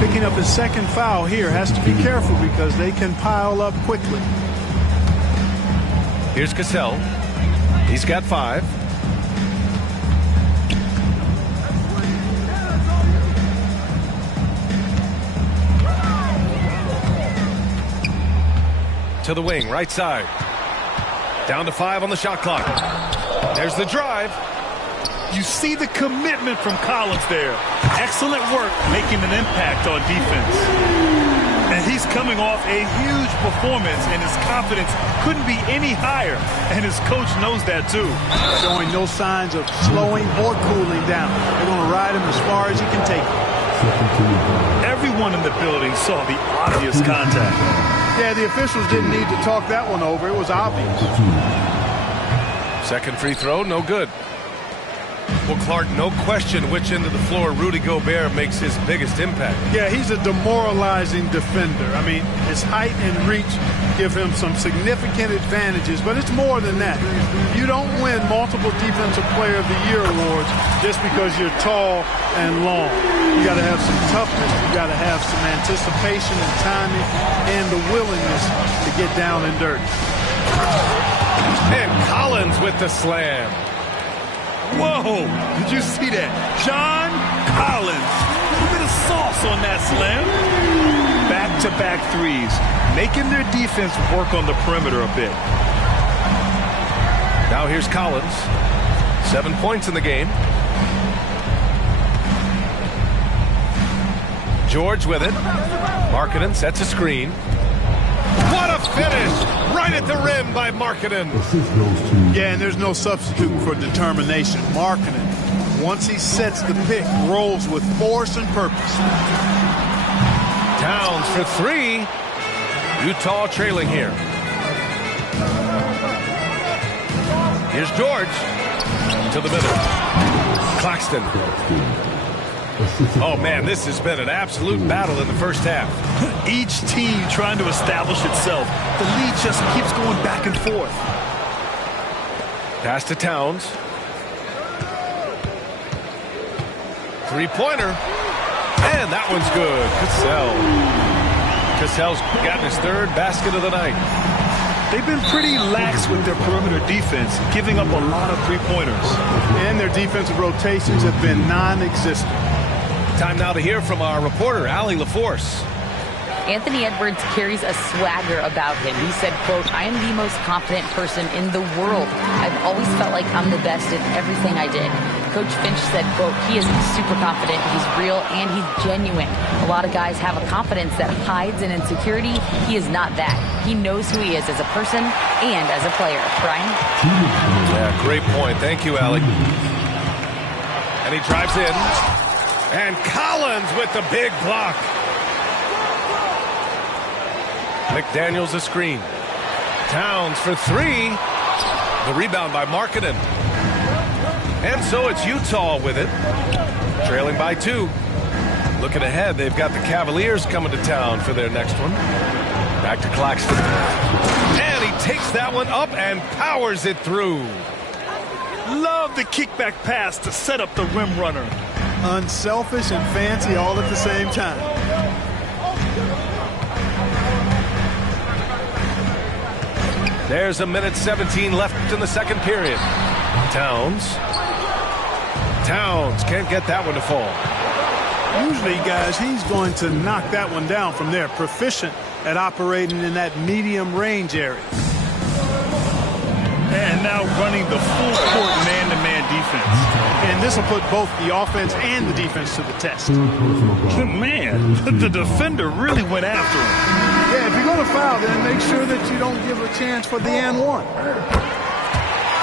Picking up his second foul here, has to be careful because they can pile up quickly. Here's Cassell. He's got 5. To the wing, right side. Down to 5 on the shot clock. There's the drive. You see the commitment from Collins there. Excellent work making an impact on defense. And he's coming off a huge performance, and his confidence couldn't be any higher. And his coach knows that too. Showing no signs of slowing or cooling down. They're going to ride him as far as he can take him. Everyone in the building saw the obvious contact. Yeah, the officials didn't need to talk that one over. It was obvious. Second free throw, no good. Well, Clark, no question which end of the floor Rudy Gobert makes his biggest impact. Yeah, he's a demoralizing defender. I mean, his height and reach give him some significant advantages, but it's more than that. You don't win multiple Defensive Player of the Year awards just because you're tall and long. You got to have some toughness, you got to have some anticipation and timing, and the willingness to get down and dirty. And Collins with the slam. Whoa, did you see that? John Collins, a bit of sauce on that slam. Back-to-back threes, making their defense work on the perimeter a bit. Now here's Collins. 7 points in the game. George with it. Markkanen sets a screen. What a finish! Right at the rim by Markkanen. Yeah, and there's no substitute for determination. Markkanen, once he sets the pick, rolls with force and purpose. Towns for 3. Utah trailing here. Here's George. To the middle. Claxton. Oh, man, this has been an absolute battle in the first half. Each team trying to establish itself. The lead just keeps going back and forth. Pass to Towns. Three-pointer. And that one's good. Cassell's gotten his 3rd basket of the night. They've been pretty lax with their perimeter defense, giving up a lot of three-pointers. And their defensive rotations have been non-existent. Time now to hear from our reporter, Allie LaForce. Anthony Edwards carries a swagger about him. He said, quote, I am the most confident person in the world. I've always felt like I'm the best at everything I did. Coach Finch said, quote, he is super confident, he's real, and he's genuine. A lot of guys have a confidence that hides in insecurity. He is not that. He knows who he is as a person and as a player. Brian? Yeah, great point. Thank you, Allie. And he drives in. And Collins with the big block. McDaniels a screen. Towns for three. The rebound by Markkanen. And so it's Utah with it. Trailing by 2. Looking ahead, they've got the Cavaliers coming to town for their next one. Back to Claxton. And he takes that one up and powers it through. Love the kickback pass to set up the rim runner. Unselfish and fancy all at the same time. There's a minute 17 left in the second period. Towns can't get that one to fall. Usually, guys, he's going to knock that one down from there. Proficient at operating in that medium range area. And now running the full court man-to-man defense. And this will put both the offense and the defense to the test. Man, the defender really went after him. Yeah, if you're going to foul, then make sure that you don't give a chance for the and one.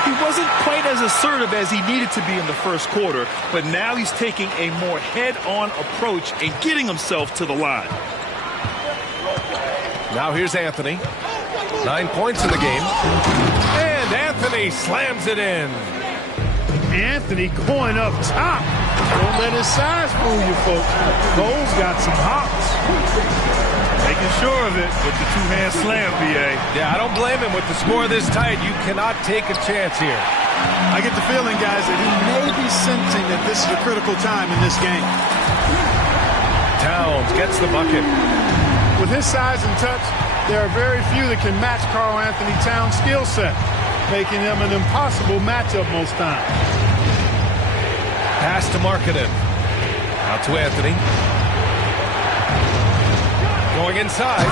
He wasn't quite as assertive as he needed to be in the first quarter, but now he's taking a more head-on approach and getting himself to the line. Now here's Anthony. 9 points in the game. And Anthony slams it in. Anthony going up top. Don't let his size fool you, folks. Cole's got some hops. Making sure of it with the two-hand slam, B.A. Yeah, I don't blame him. With the score this tight, you cannot take a chance here. I get the feeling, guys, that he may be sensing that this is a critical time in this game. Towns gets the bucket. With his size and touch, there are very few that can match Karl Anthony Towns' skill set, making him an impossible matchup most times. Pass to Markkanen. Out to Anthony. Going inside.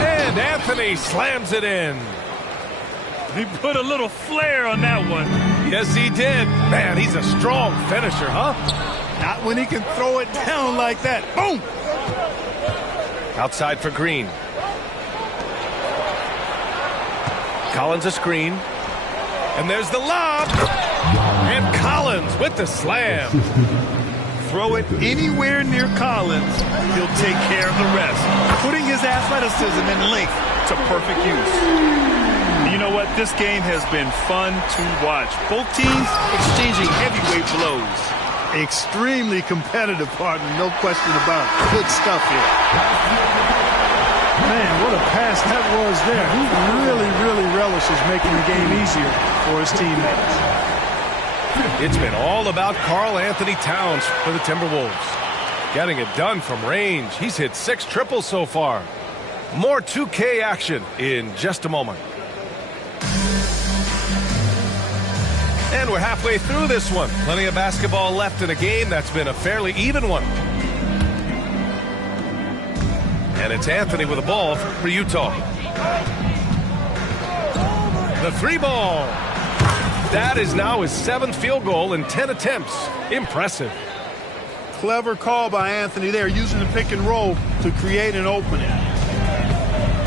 And Anthony slams it in. He put a little flair on that one. Yes, he did. Man, he's a strong finisher, huh? Not when he can throw it down like that. Boom! Outside for Green. Collins a screen. And there's the lob. And Collins with the slam. Throw it anywhere near Collins, he'll take care of the rest, putting his athleticism and length to perfect use. You know what? This game has been fun to watch. Both teams exchanging heavyweight blows. Extremely competitive, partner, no question about it. Good stuff here. Man, what a pass that was there. He really relishes making the game easier for his teammates. It's been all about Karl Anthony Towns for the Timberwolves. Getting it done from range. He's hit 6 triples so far. More 2K action in just a moment. And we're halfway through this one. Plenty of basketball left in a game that's been a fairly even one. And it's Anthony with the ball for Utah. The 3-ball. That is now his 7th field goal in 10 attempts. Impressive. Clever call by Anthony there, using the pick and roll to create an opening.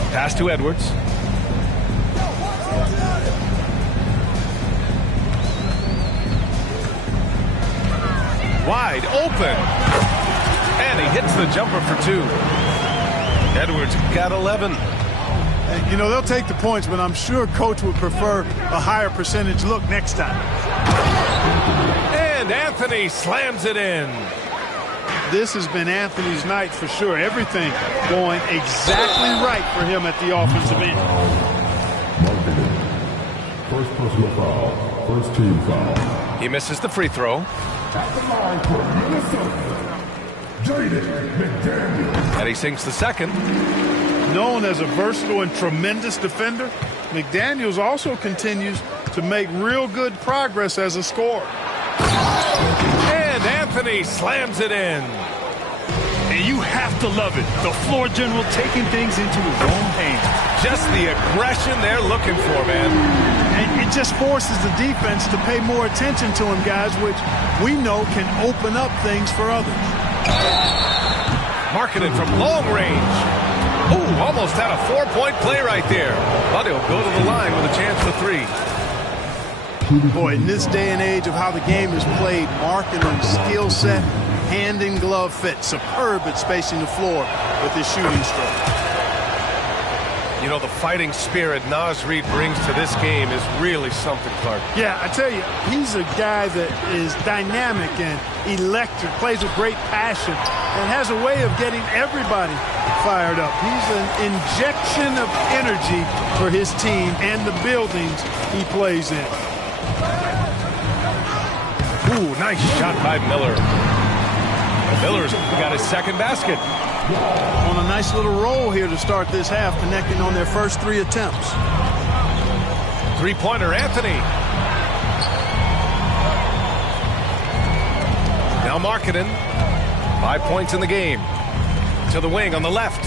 Pass to Edwards. Wide open. And he hits the jumper for 2. Edwards got 11. You know, they'll take the points, but I'm sure Coach would prefer a higher percentage look next time. And Anthony slams it in. This has been Anthony's night for sure. Everything going exactly right for him at the offensive end. First personal foul. First team foul. He misses the free throw. At the line for Minnesota, Jaden McDaniels. And he sinks the second. Known as a versatile and tremendous defender, McDaniels also continues to make real good progress as a scorer. And Anthony slams it in. And you have to love it. The floor general taking things into his own hands. Just the aggression they're looking for, man. And it just forces the defense to pay more attention to him, guys, which we know can open up things for others. Markkanen from long range. Ooh, almost had a 4-point play right there. But he'll go to the line with a chance for 3. Boy, in this day and age of how the game is played, Markkanen's skill set, hand and glove fit, superb at spacing the floor with his shooting stroke. You know, the fighting spirit Naz Reid brings to this game is really something, Clark. Yeah, I tell you, he's a guy that is dynamic and electric, plays with great passion, and has a way of getting everybody fired up. He's an injection of energy for his team and the buildings he plays in. Ooh, nice shot by Miller. Miller's got his second basket. On a nice little roll here to start this half, connecting on their first 3 attempts. Three-pointer, Anthony. Now Markkanen. 5 points in the game. To the wing on the left.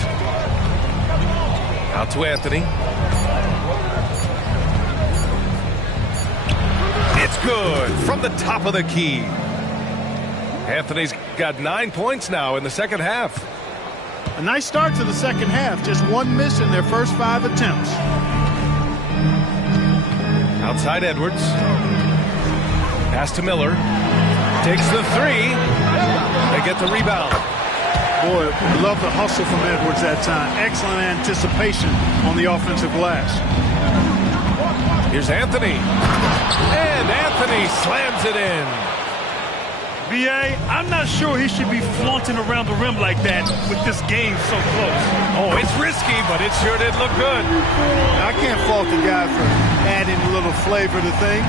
Out to Anthony. It's good from the top of the key. Anthony's got 9 points now in the second half. A nice start to the second half. Just 1 miss in their first 5 attempts. Outside Edwards. Pass to Miller. Takes the 3. They get the rebound. Boy, I love the hustle from Edwards that time. Excellent anticipation on the offensive glass. Here's Anthony. And Anthony slams it in. B.A., I'm not sure he should be flaunting around the rim like that with this game so close. Oh, it's risky, but it sure did look good. I can't fault the guy for adding a little flavor to things.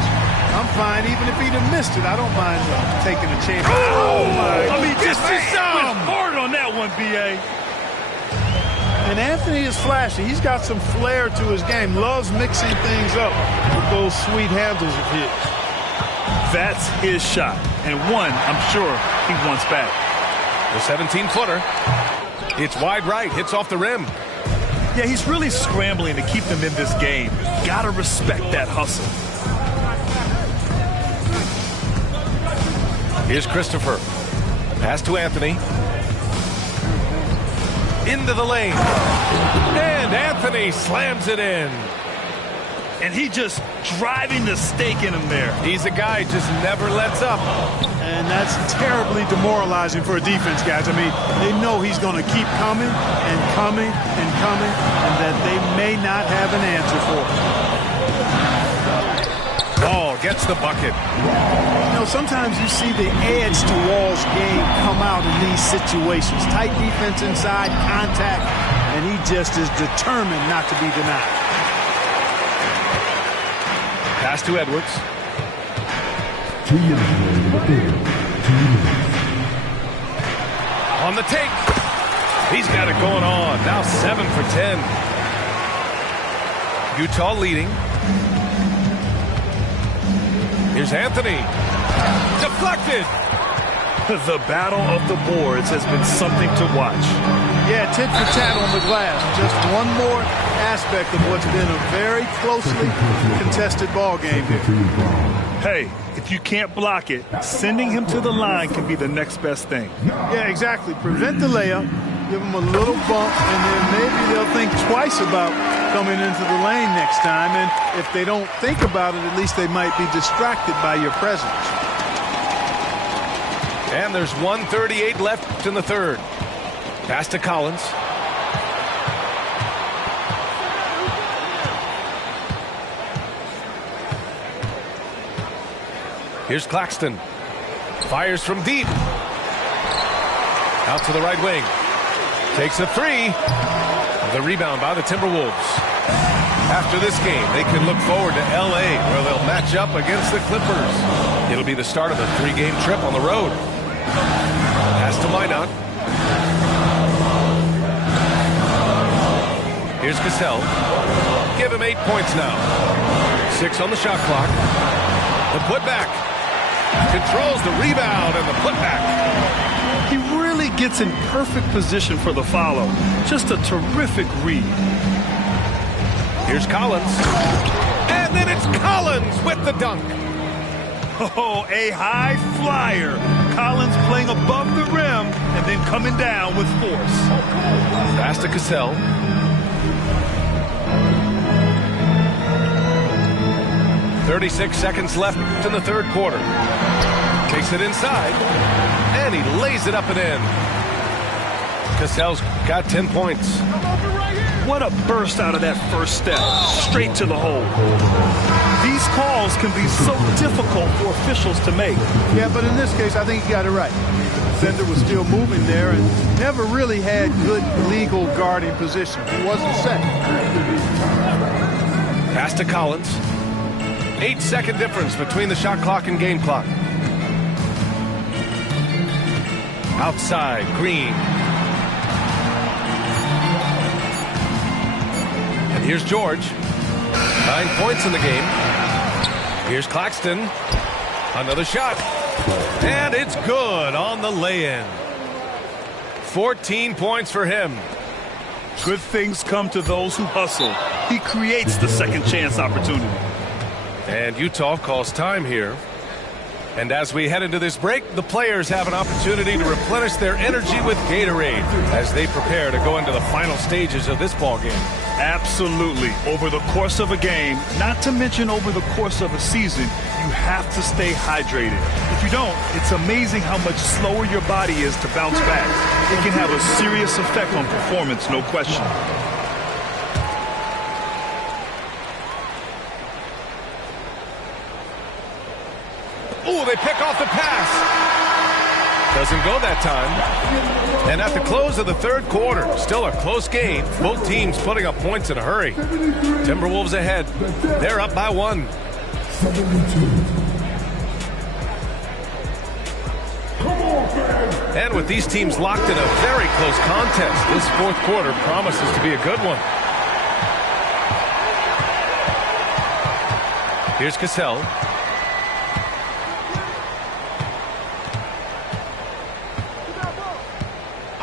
I'm fine even if he'd have missed it. I don't mind taking a chance. Oh my! I mean, just went hard on that one, B.A. And Anthony is flashy. He's got some flair to his game. Loves mixing things up with those sweet handles of his. That's his shot, and one I'm sure he wants back. The 17-footer. It's wide right, hits off the rim. Yeah, he's really scrambling to keep them in this game. Gotta respect that hustle. Here's Christopher. Pass to Anthony. Into the lane. And Anthony slams it in. And he just driving the stake in him there. He's a guy who just never lets up. And that's terribly demoralizing for a defense, guys. I mean, they know he's going to keep coming and coming and coming, and that they may not have an answer for him. Ball gets the bucket. You know, sometimes you see the edge to Wall's game come out in these situations. Tight defense inside, contact, and he just is determined not to be denied. Pass to Edwards. 2 minutes in the third. 2 minutes. On the take. He's got it going on. Now 7 for 10. Utah leading. Here's Anthony. Deflected. The battle of the boards has been something to watch. Yeah, tit for tat on the glass. Just one more aspect of what's been a very closely contested ball game here. Hey, if you can't block it, sending him to the line can be the next best thing. Yeah, exactly. Prevent the layup, give them a little bump, and then maybe they'll think twice about coming into the lane next time. And if they don't think about it, at least they might be distracted by your presence. And there's 1:38 left in the third. Pass to Collins. Here's Claxton. Fires from deep. Out to the right wing. Takes a 3. The rebound by the Timberwolves. After this game, they can look forward to L.A., where they'll match up against the Clippers. It'll be the start of a 3-game trip on the road. Pass to Minot. Here's Cassell. Give him 8 points now. 6 on the shot clock. The putback. Controls the rebound and the putback. He really gets in perfect position for the follow. Just a terrific read. Here's Collins. And then it's Collins with the dunk. Oh, a high flyer. Collins playing above the rim and then coming down with force. Pass to Cassell. "36 seconds left in the third quarter. Takes it inside, and he lays it up and in. Cassell's got 10 points. What a burst out of that first step, straight to the hole. These calls can be so difficult for officials to make. Yeah, but in this case, I think he got it right. The defender was still moving there and never really had good legal guarding position. He wasn't set. Pass to Collins. 8-second difference between the shot clock and game clock. Outside, Green. And here's George. 9 points in the game. Here's Claxton. Another shot. And it's good on the lay-in. 14 points for him. Good things come to those who hustle. He creates the second chance opportunity. And Utah calls time here. And as we head into this break, the players have an opportunity to replenish their energy with Gatorade as they prepare to go into the final stages of this ball game. Absolutely. Over the course of a game, not to mention over the course of a season, you have to stay hydrated. If you don't, it's amazing how much slower your body is to bounce back. It can have a serious effect on performance, no question. Oh, they pick off the pass. Doesn't go that time. And at the close of the third quarter, still a close game. Both teams putting up points in a hurry. Timberwolves ahead. They're up by 1. And with these teams locked in a very close contest, this fourth quarter promises to be a good one. Here's Cassell.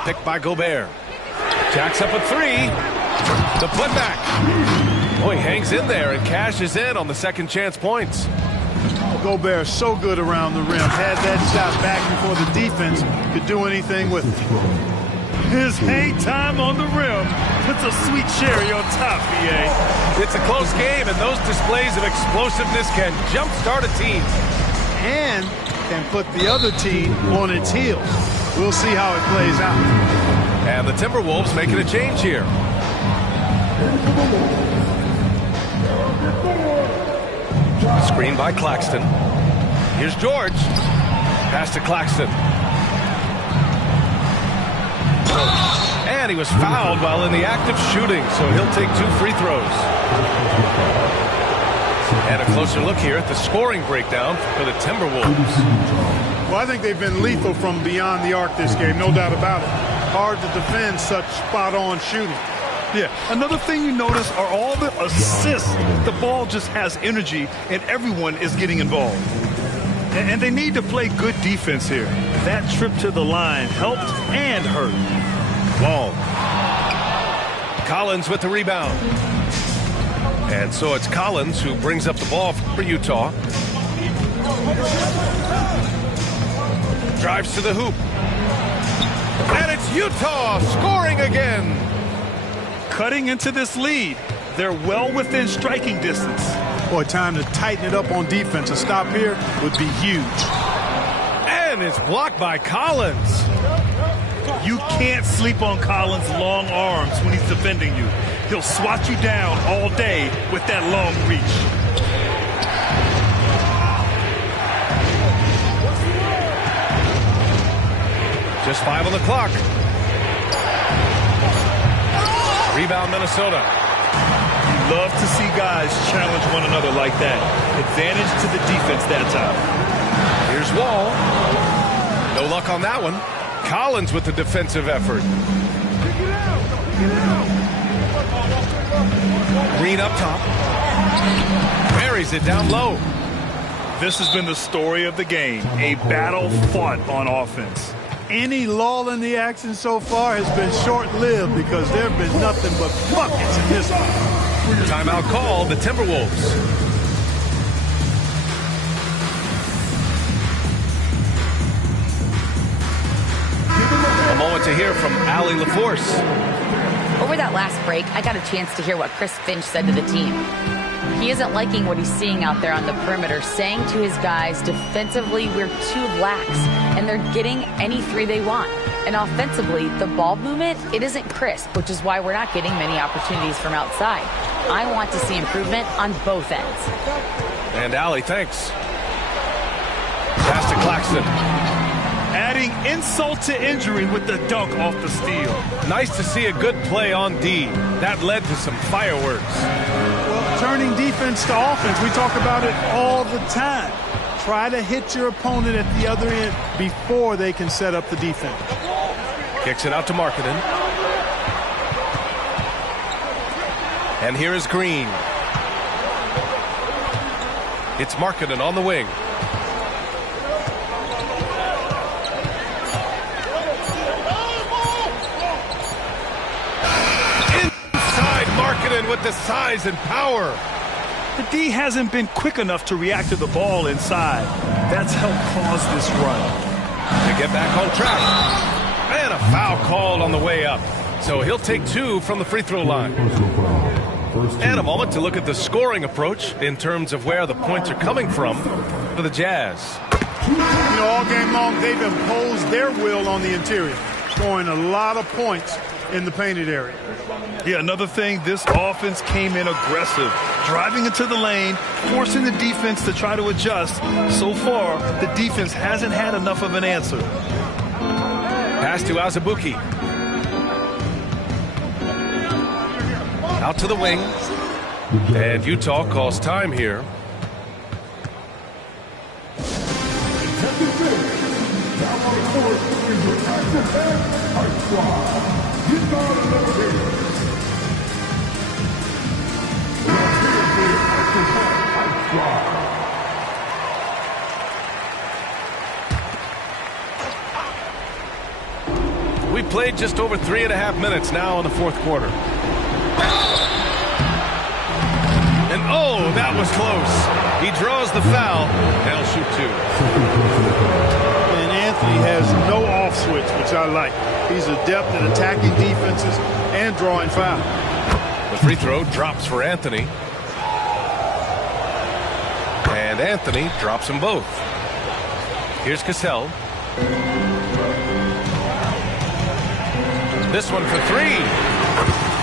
Picked by Gobert. Jacks up a 3. The putback. Oh, he hangs in there and cashes in on the second chance points. Gobert so good around the rim. Had that shot back before the defense could do anything with it. His hang time on the rim puts a sweet cherry on top, BA. It's a close game, and those displays of explosiveness can jumpstart a team. And can put the other team on its heels. We'll see how it plays out. And the Timberwolves making a change here. Screen by Claxton. Here's George. Pass to Claxton. And he was fouled while in the act of shooting, so he'll take 2 free throws. And a closer look here at the scoring breakdown for the Timberwolves. Well, I think they've been lethal from beyond the arc this game, no doubt about it. Hard to defend such spot-on shooting. Yeah, another thing you notice are all the assists. The ball just has energy, and everyone is getting involved. And they need to play good defense here. That trip to the line helped and hurt. Ball. Collins with the rebound. And so it's Collins who brings up the ball for Utah. Drives to the hoop. And it's Utah scoring again. Cutting into this lead. They're well within striking distance. Boy, time to tighten it up on defense. A stop here would be huge. And it's blocked by Collins. You can't sleep on Collins' long arms when he's defending you. He'll swat you down all day with that long reach. Just 5 on the clock. Rebound, Minnesota. You love to see guys challenge one another like that. Advantage to the defense that time. Here's Wall. No luck on that one. Collins with the defensive effort. Green up top. Buries it down low. This has been the story of the game, a battle fought on offense. Any lull in the action so far has been short-lived because there have been nothing but buckets in this one. Timeout called the Timberwolves. A moment to hear from Allie LaForce. Over that last break, I got a chance to hear what Chris Finch said to the team. He isn't liking what he's seeing out there on the perimeter, saying to his guys, defensively, we're too lax, and they're getting any three they want. And offensively, the ball movement, it isn't crisp, which is why we're not getting many opportunities from outside. I want to see improvement on both ends. And Allie, thanks. Pass to Claxton. Adding insult to injury with the dunk off the steal. Nice to see a good play on D. That led to some fireworks. Well, turning defense to offense, we talk about it all the time. Try to hit your opponent at the other end before they can set up the defense. Kicks it out to Markkanen. And here is Green. It's Markkanen on the wing. Inside Markkanen with the size and power. The D hasn't been quick enough to react to the ball inside. That's helped cause this run. To get back on track. And a foul called on the way up. So he'll take 2 from the free throw line. And a moment to look at the scoring approach in terms of where the points are coming from for the Jazz. You know, all game long, they've imposed their will on the interior, scoring a lot of points in the painted area. Yeah, another thing, this offense came in aggressive, driving into the lane, forcing the defense to try to adjust. So far, the defense hasn't had enough of an answer. Pass to Azubuike. Out to the wing. And Utah calls time here. We played just over 3.5 minutes now in the fourth quarter. And oh, that was close. He draws the foul, and he'll shoot 2. And Anthony has no off switch, which I like. He's adept at attacking defenses and drawing foul. The free throw drops for Anthony. And Anthony drops them both. Here's Cassell. This one for 3.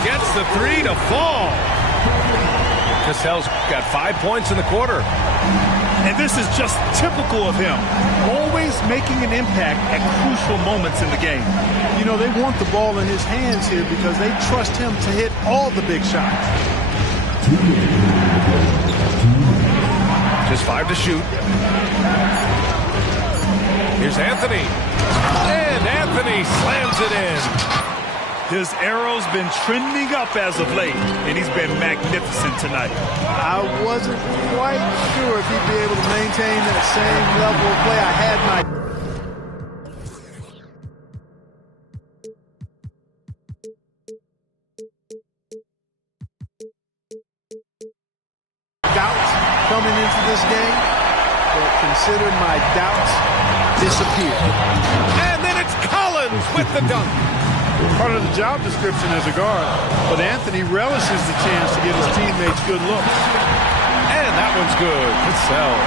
Gets the 3 to fall. Cassell's got 5 points in the quarter. And this is just typical of him, always making an impact at crucial moments in the game. You know, they want the ball in his hands here because they trust him to hit all the big shots. Just 5 to shoot. Here's Anthony. And Anthony slams it in. His arrow's been trending up as of late, and he's been magnificent tonight. I wasn't quite sure if he'd be able to maintain that same level of play. I had my doubts coming into this game, but consider my doubts disappear. And then it's Collins with the dunk. Part of the job description as a guard, but Anthony relishes the chance to get his teammates good looks. And that one's good. Cassell.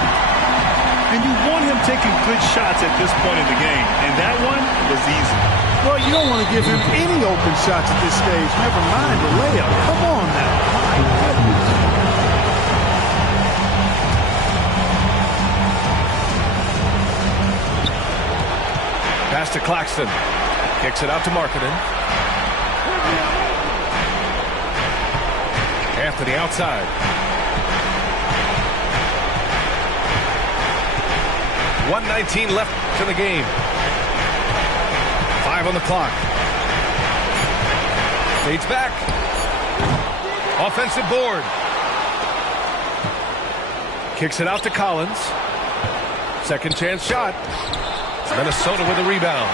And you want him taking good shots at this point in the game, and that one was easy. Well, you don't want to give him any open shots at this stage, never mind a layup. Come on now. My goodness. Pass to Claxton. Kicks it out to Markkanen. Anthony outside. 1:19 left in the game. 5 on the clock. Fades back. Offensive board. Kicks it out to Collins. Second chance shot. Minnesota with a rebound.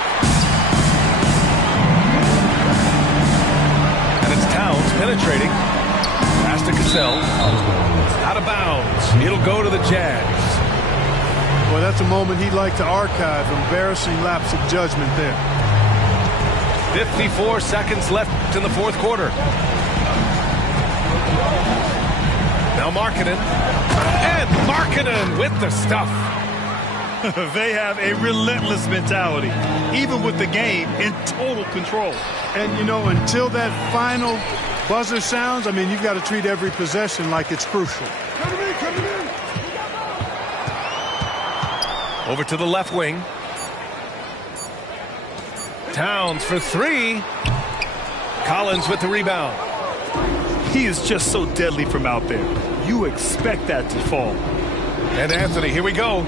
And it's Towns penetrating. Pass to Cassell. Out of bounds. It'll go to the Jazz. Well, that's a moment he'd like to archive. Embarrassing lapse of judgment there. 54 seconds left in the fourth quarter. Now Markkanen. And Markkanen with the stuff. They have a relentless mentality, even with the game in total control. And, you know, until that final buzzer sounds, I mean, you've got to treat every possession like it's crucial. Coming in. Over to the left wing. Towns for three. Collins with the rebound. He is just so deadly from out there. You expect that to fall. And Anthony, here we go.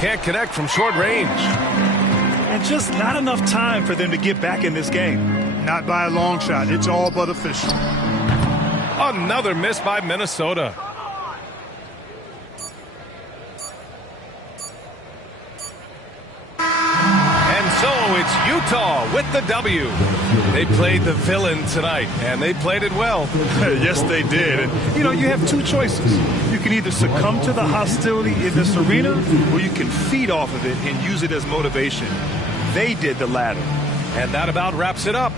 Can't connect from short range. And just not enough time for them to get back in this game. Not by a long shot. It's all but official. Another miss by Minnesota. And so it's Utah with the W. They played the villain tonight, and they played it well. Yes, they did. And, you know, you have two choices. You can either succumb to the hostility in this arena, or you can feed off of it and use it as motivation. They did the latter. And that about wraps it up.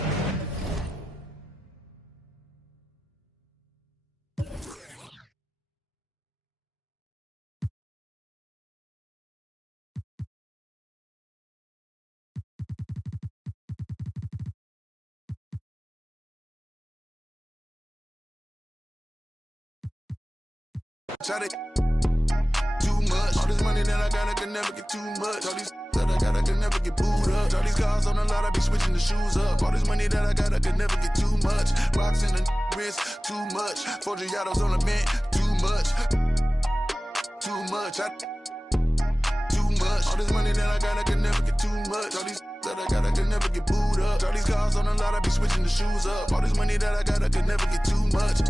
Try to too much. All this money that I got, I can never get too much. All these that I got, I can never get booed up. All these cars on the lot, I be switching the shoes up. All this money that I got, I can never get too much. Rocks in the wrist, too much. 4 Giados on the bench, too much. Too much. Too much. All this money that I got, I can never get too much. All these that I got, I can never get booed up. All these cars on the lot, I be switching the shoes up. All this money that I got, I can never get too much.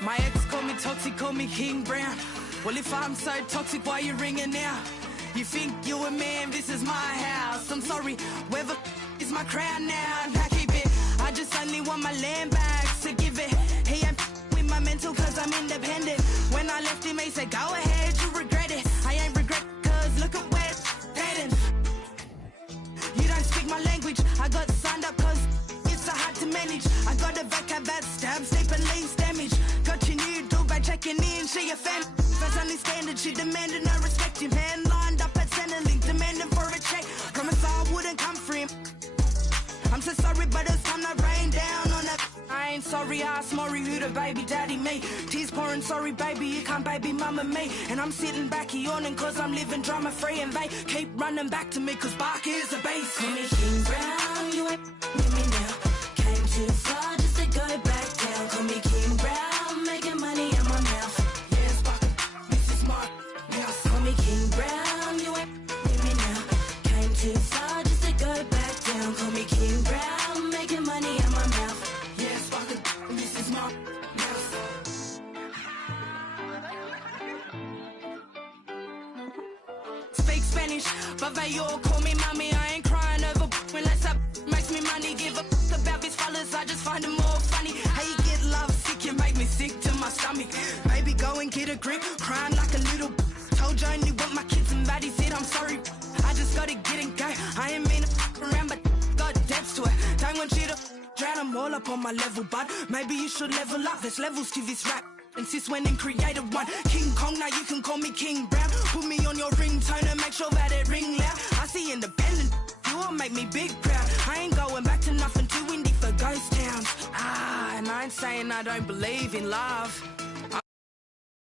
My ex called me toxic, called me King Brown. Well, if I'm so toxic, why you ringing now? You think you a man, this is my house. I'm sorry, where the is my crown now? I keep it, I just only want my land back to give it. He ain't with my mental cause I'm independent. When I left him, he said, go ahead, you regret it. I ain't regret cause look at where it's heading. You don't speak my language, I got signed up cause it's so hard to manage. I got a vac that stab, sleep and leaves damage. Got your new dog by checking in, she a fan. That's only standard, she demanding I respect him. Man lined up at Centrelink, demanding for a check. Promise I wouldn't come for him. I'm so sorry, but it's time to rain down on that. I ain't sorry, I asked Maury who the baby daddy me. Tears pouring, sorry baby, you can't baby mama me. And I'm sitting back yawning cause I'm living drama free. And they keep running back to me cause Bark is the base. Call me King Brown, you ain't with me now. Came too far just to go back down. Call me King Brown, making money in my mouth. Yes, Bark, this is my house. Call me King Brown, you ain't with me now. Came too far just to go back down. Call me King Brown, making money in my mouth. Yes, Bark, this is my house. Speak Spanish, but they all call me mommy. I ain't crying over unless that makes me money. Give a about these fellas, I just find them more funny. How you get love sick, you make me sick to my stomach. Baby, go and get a grip, crying like a little. Told you I only want my kids and daddy said I'm sorry. I just gotta get and go. I ain't mean to around, but got depths to it. Don't want you to drown them all up on my level, bud. Maybe you should level up. There's levels to this rap. And sis went and created one. King Kong, now you can call me King Brown. Put me on your ringtone and make sure that it ring loud. I see independent, you will make me big proud. I ain't going back to nothing too windy for ghost towns. saying I don't believe in love.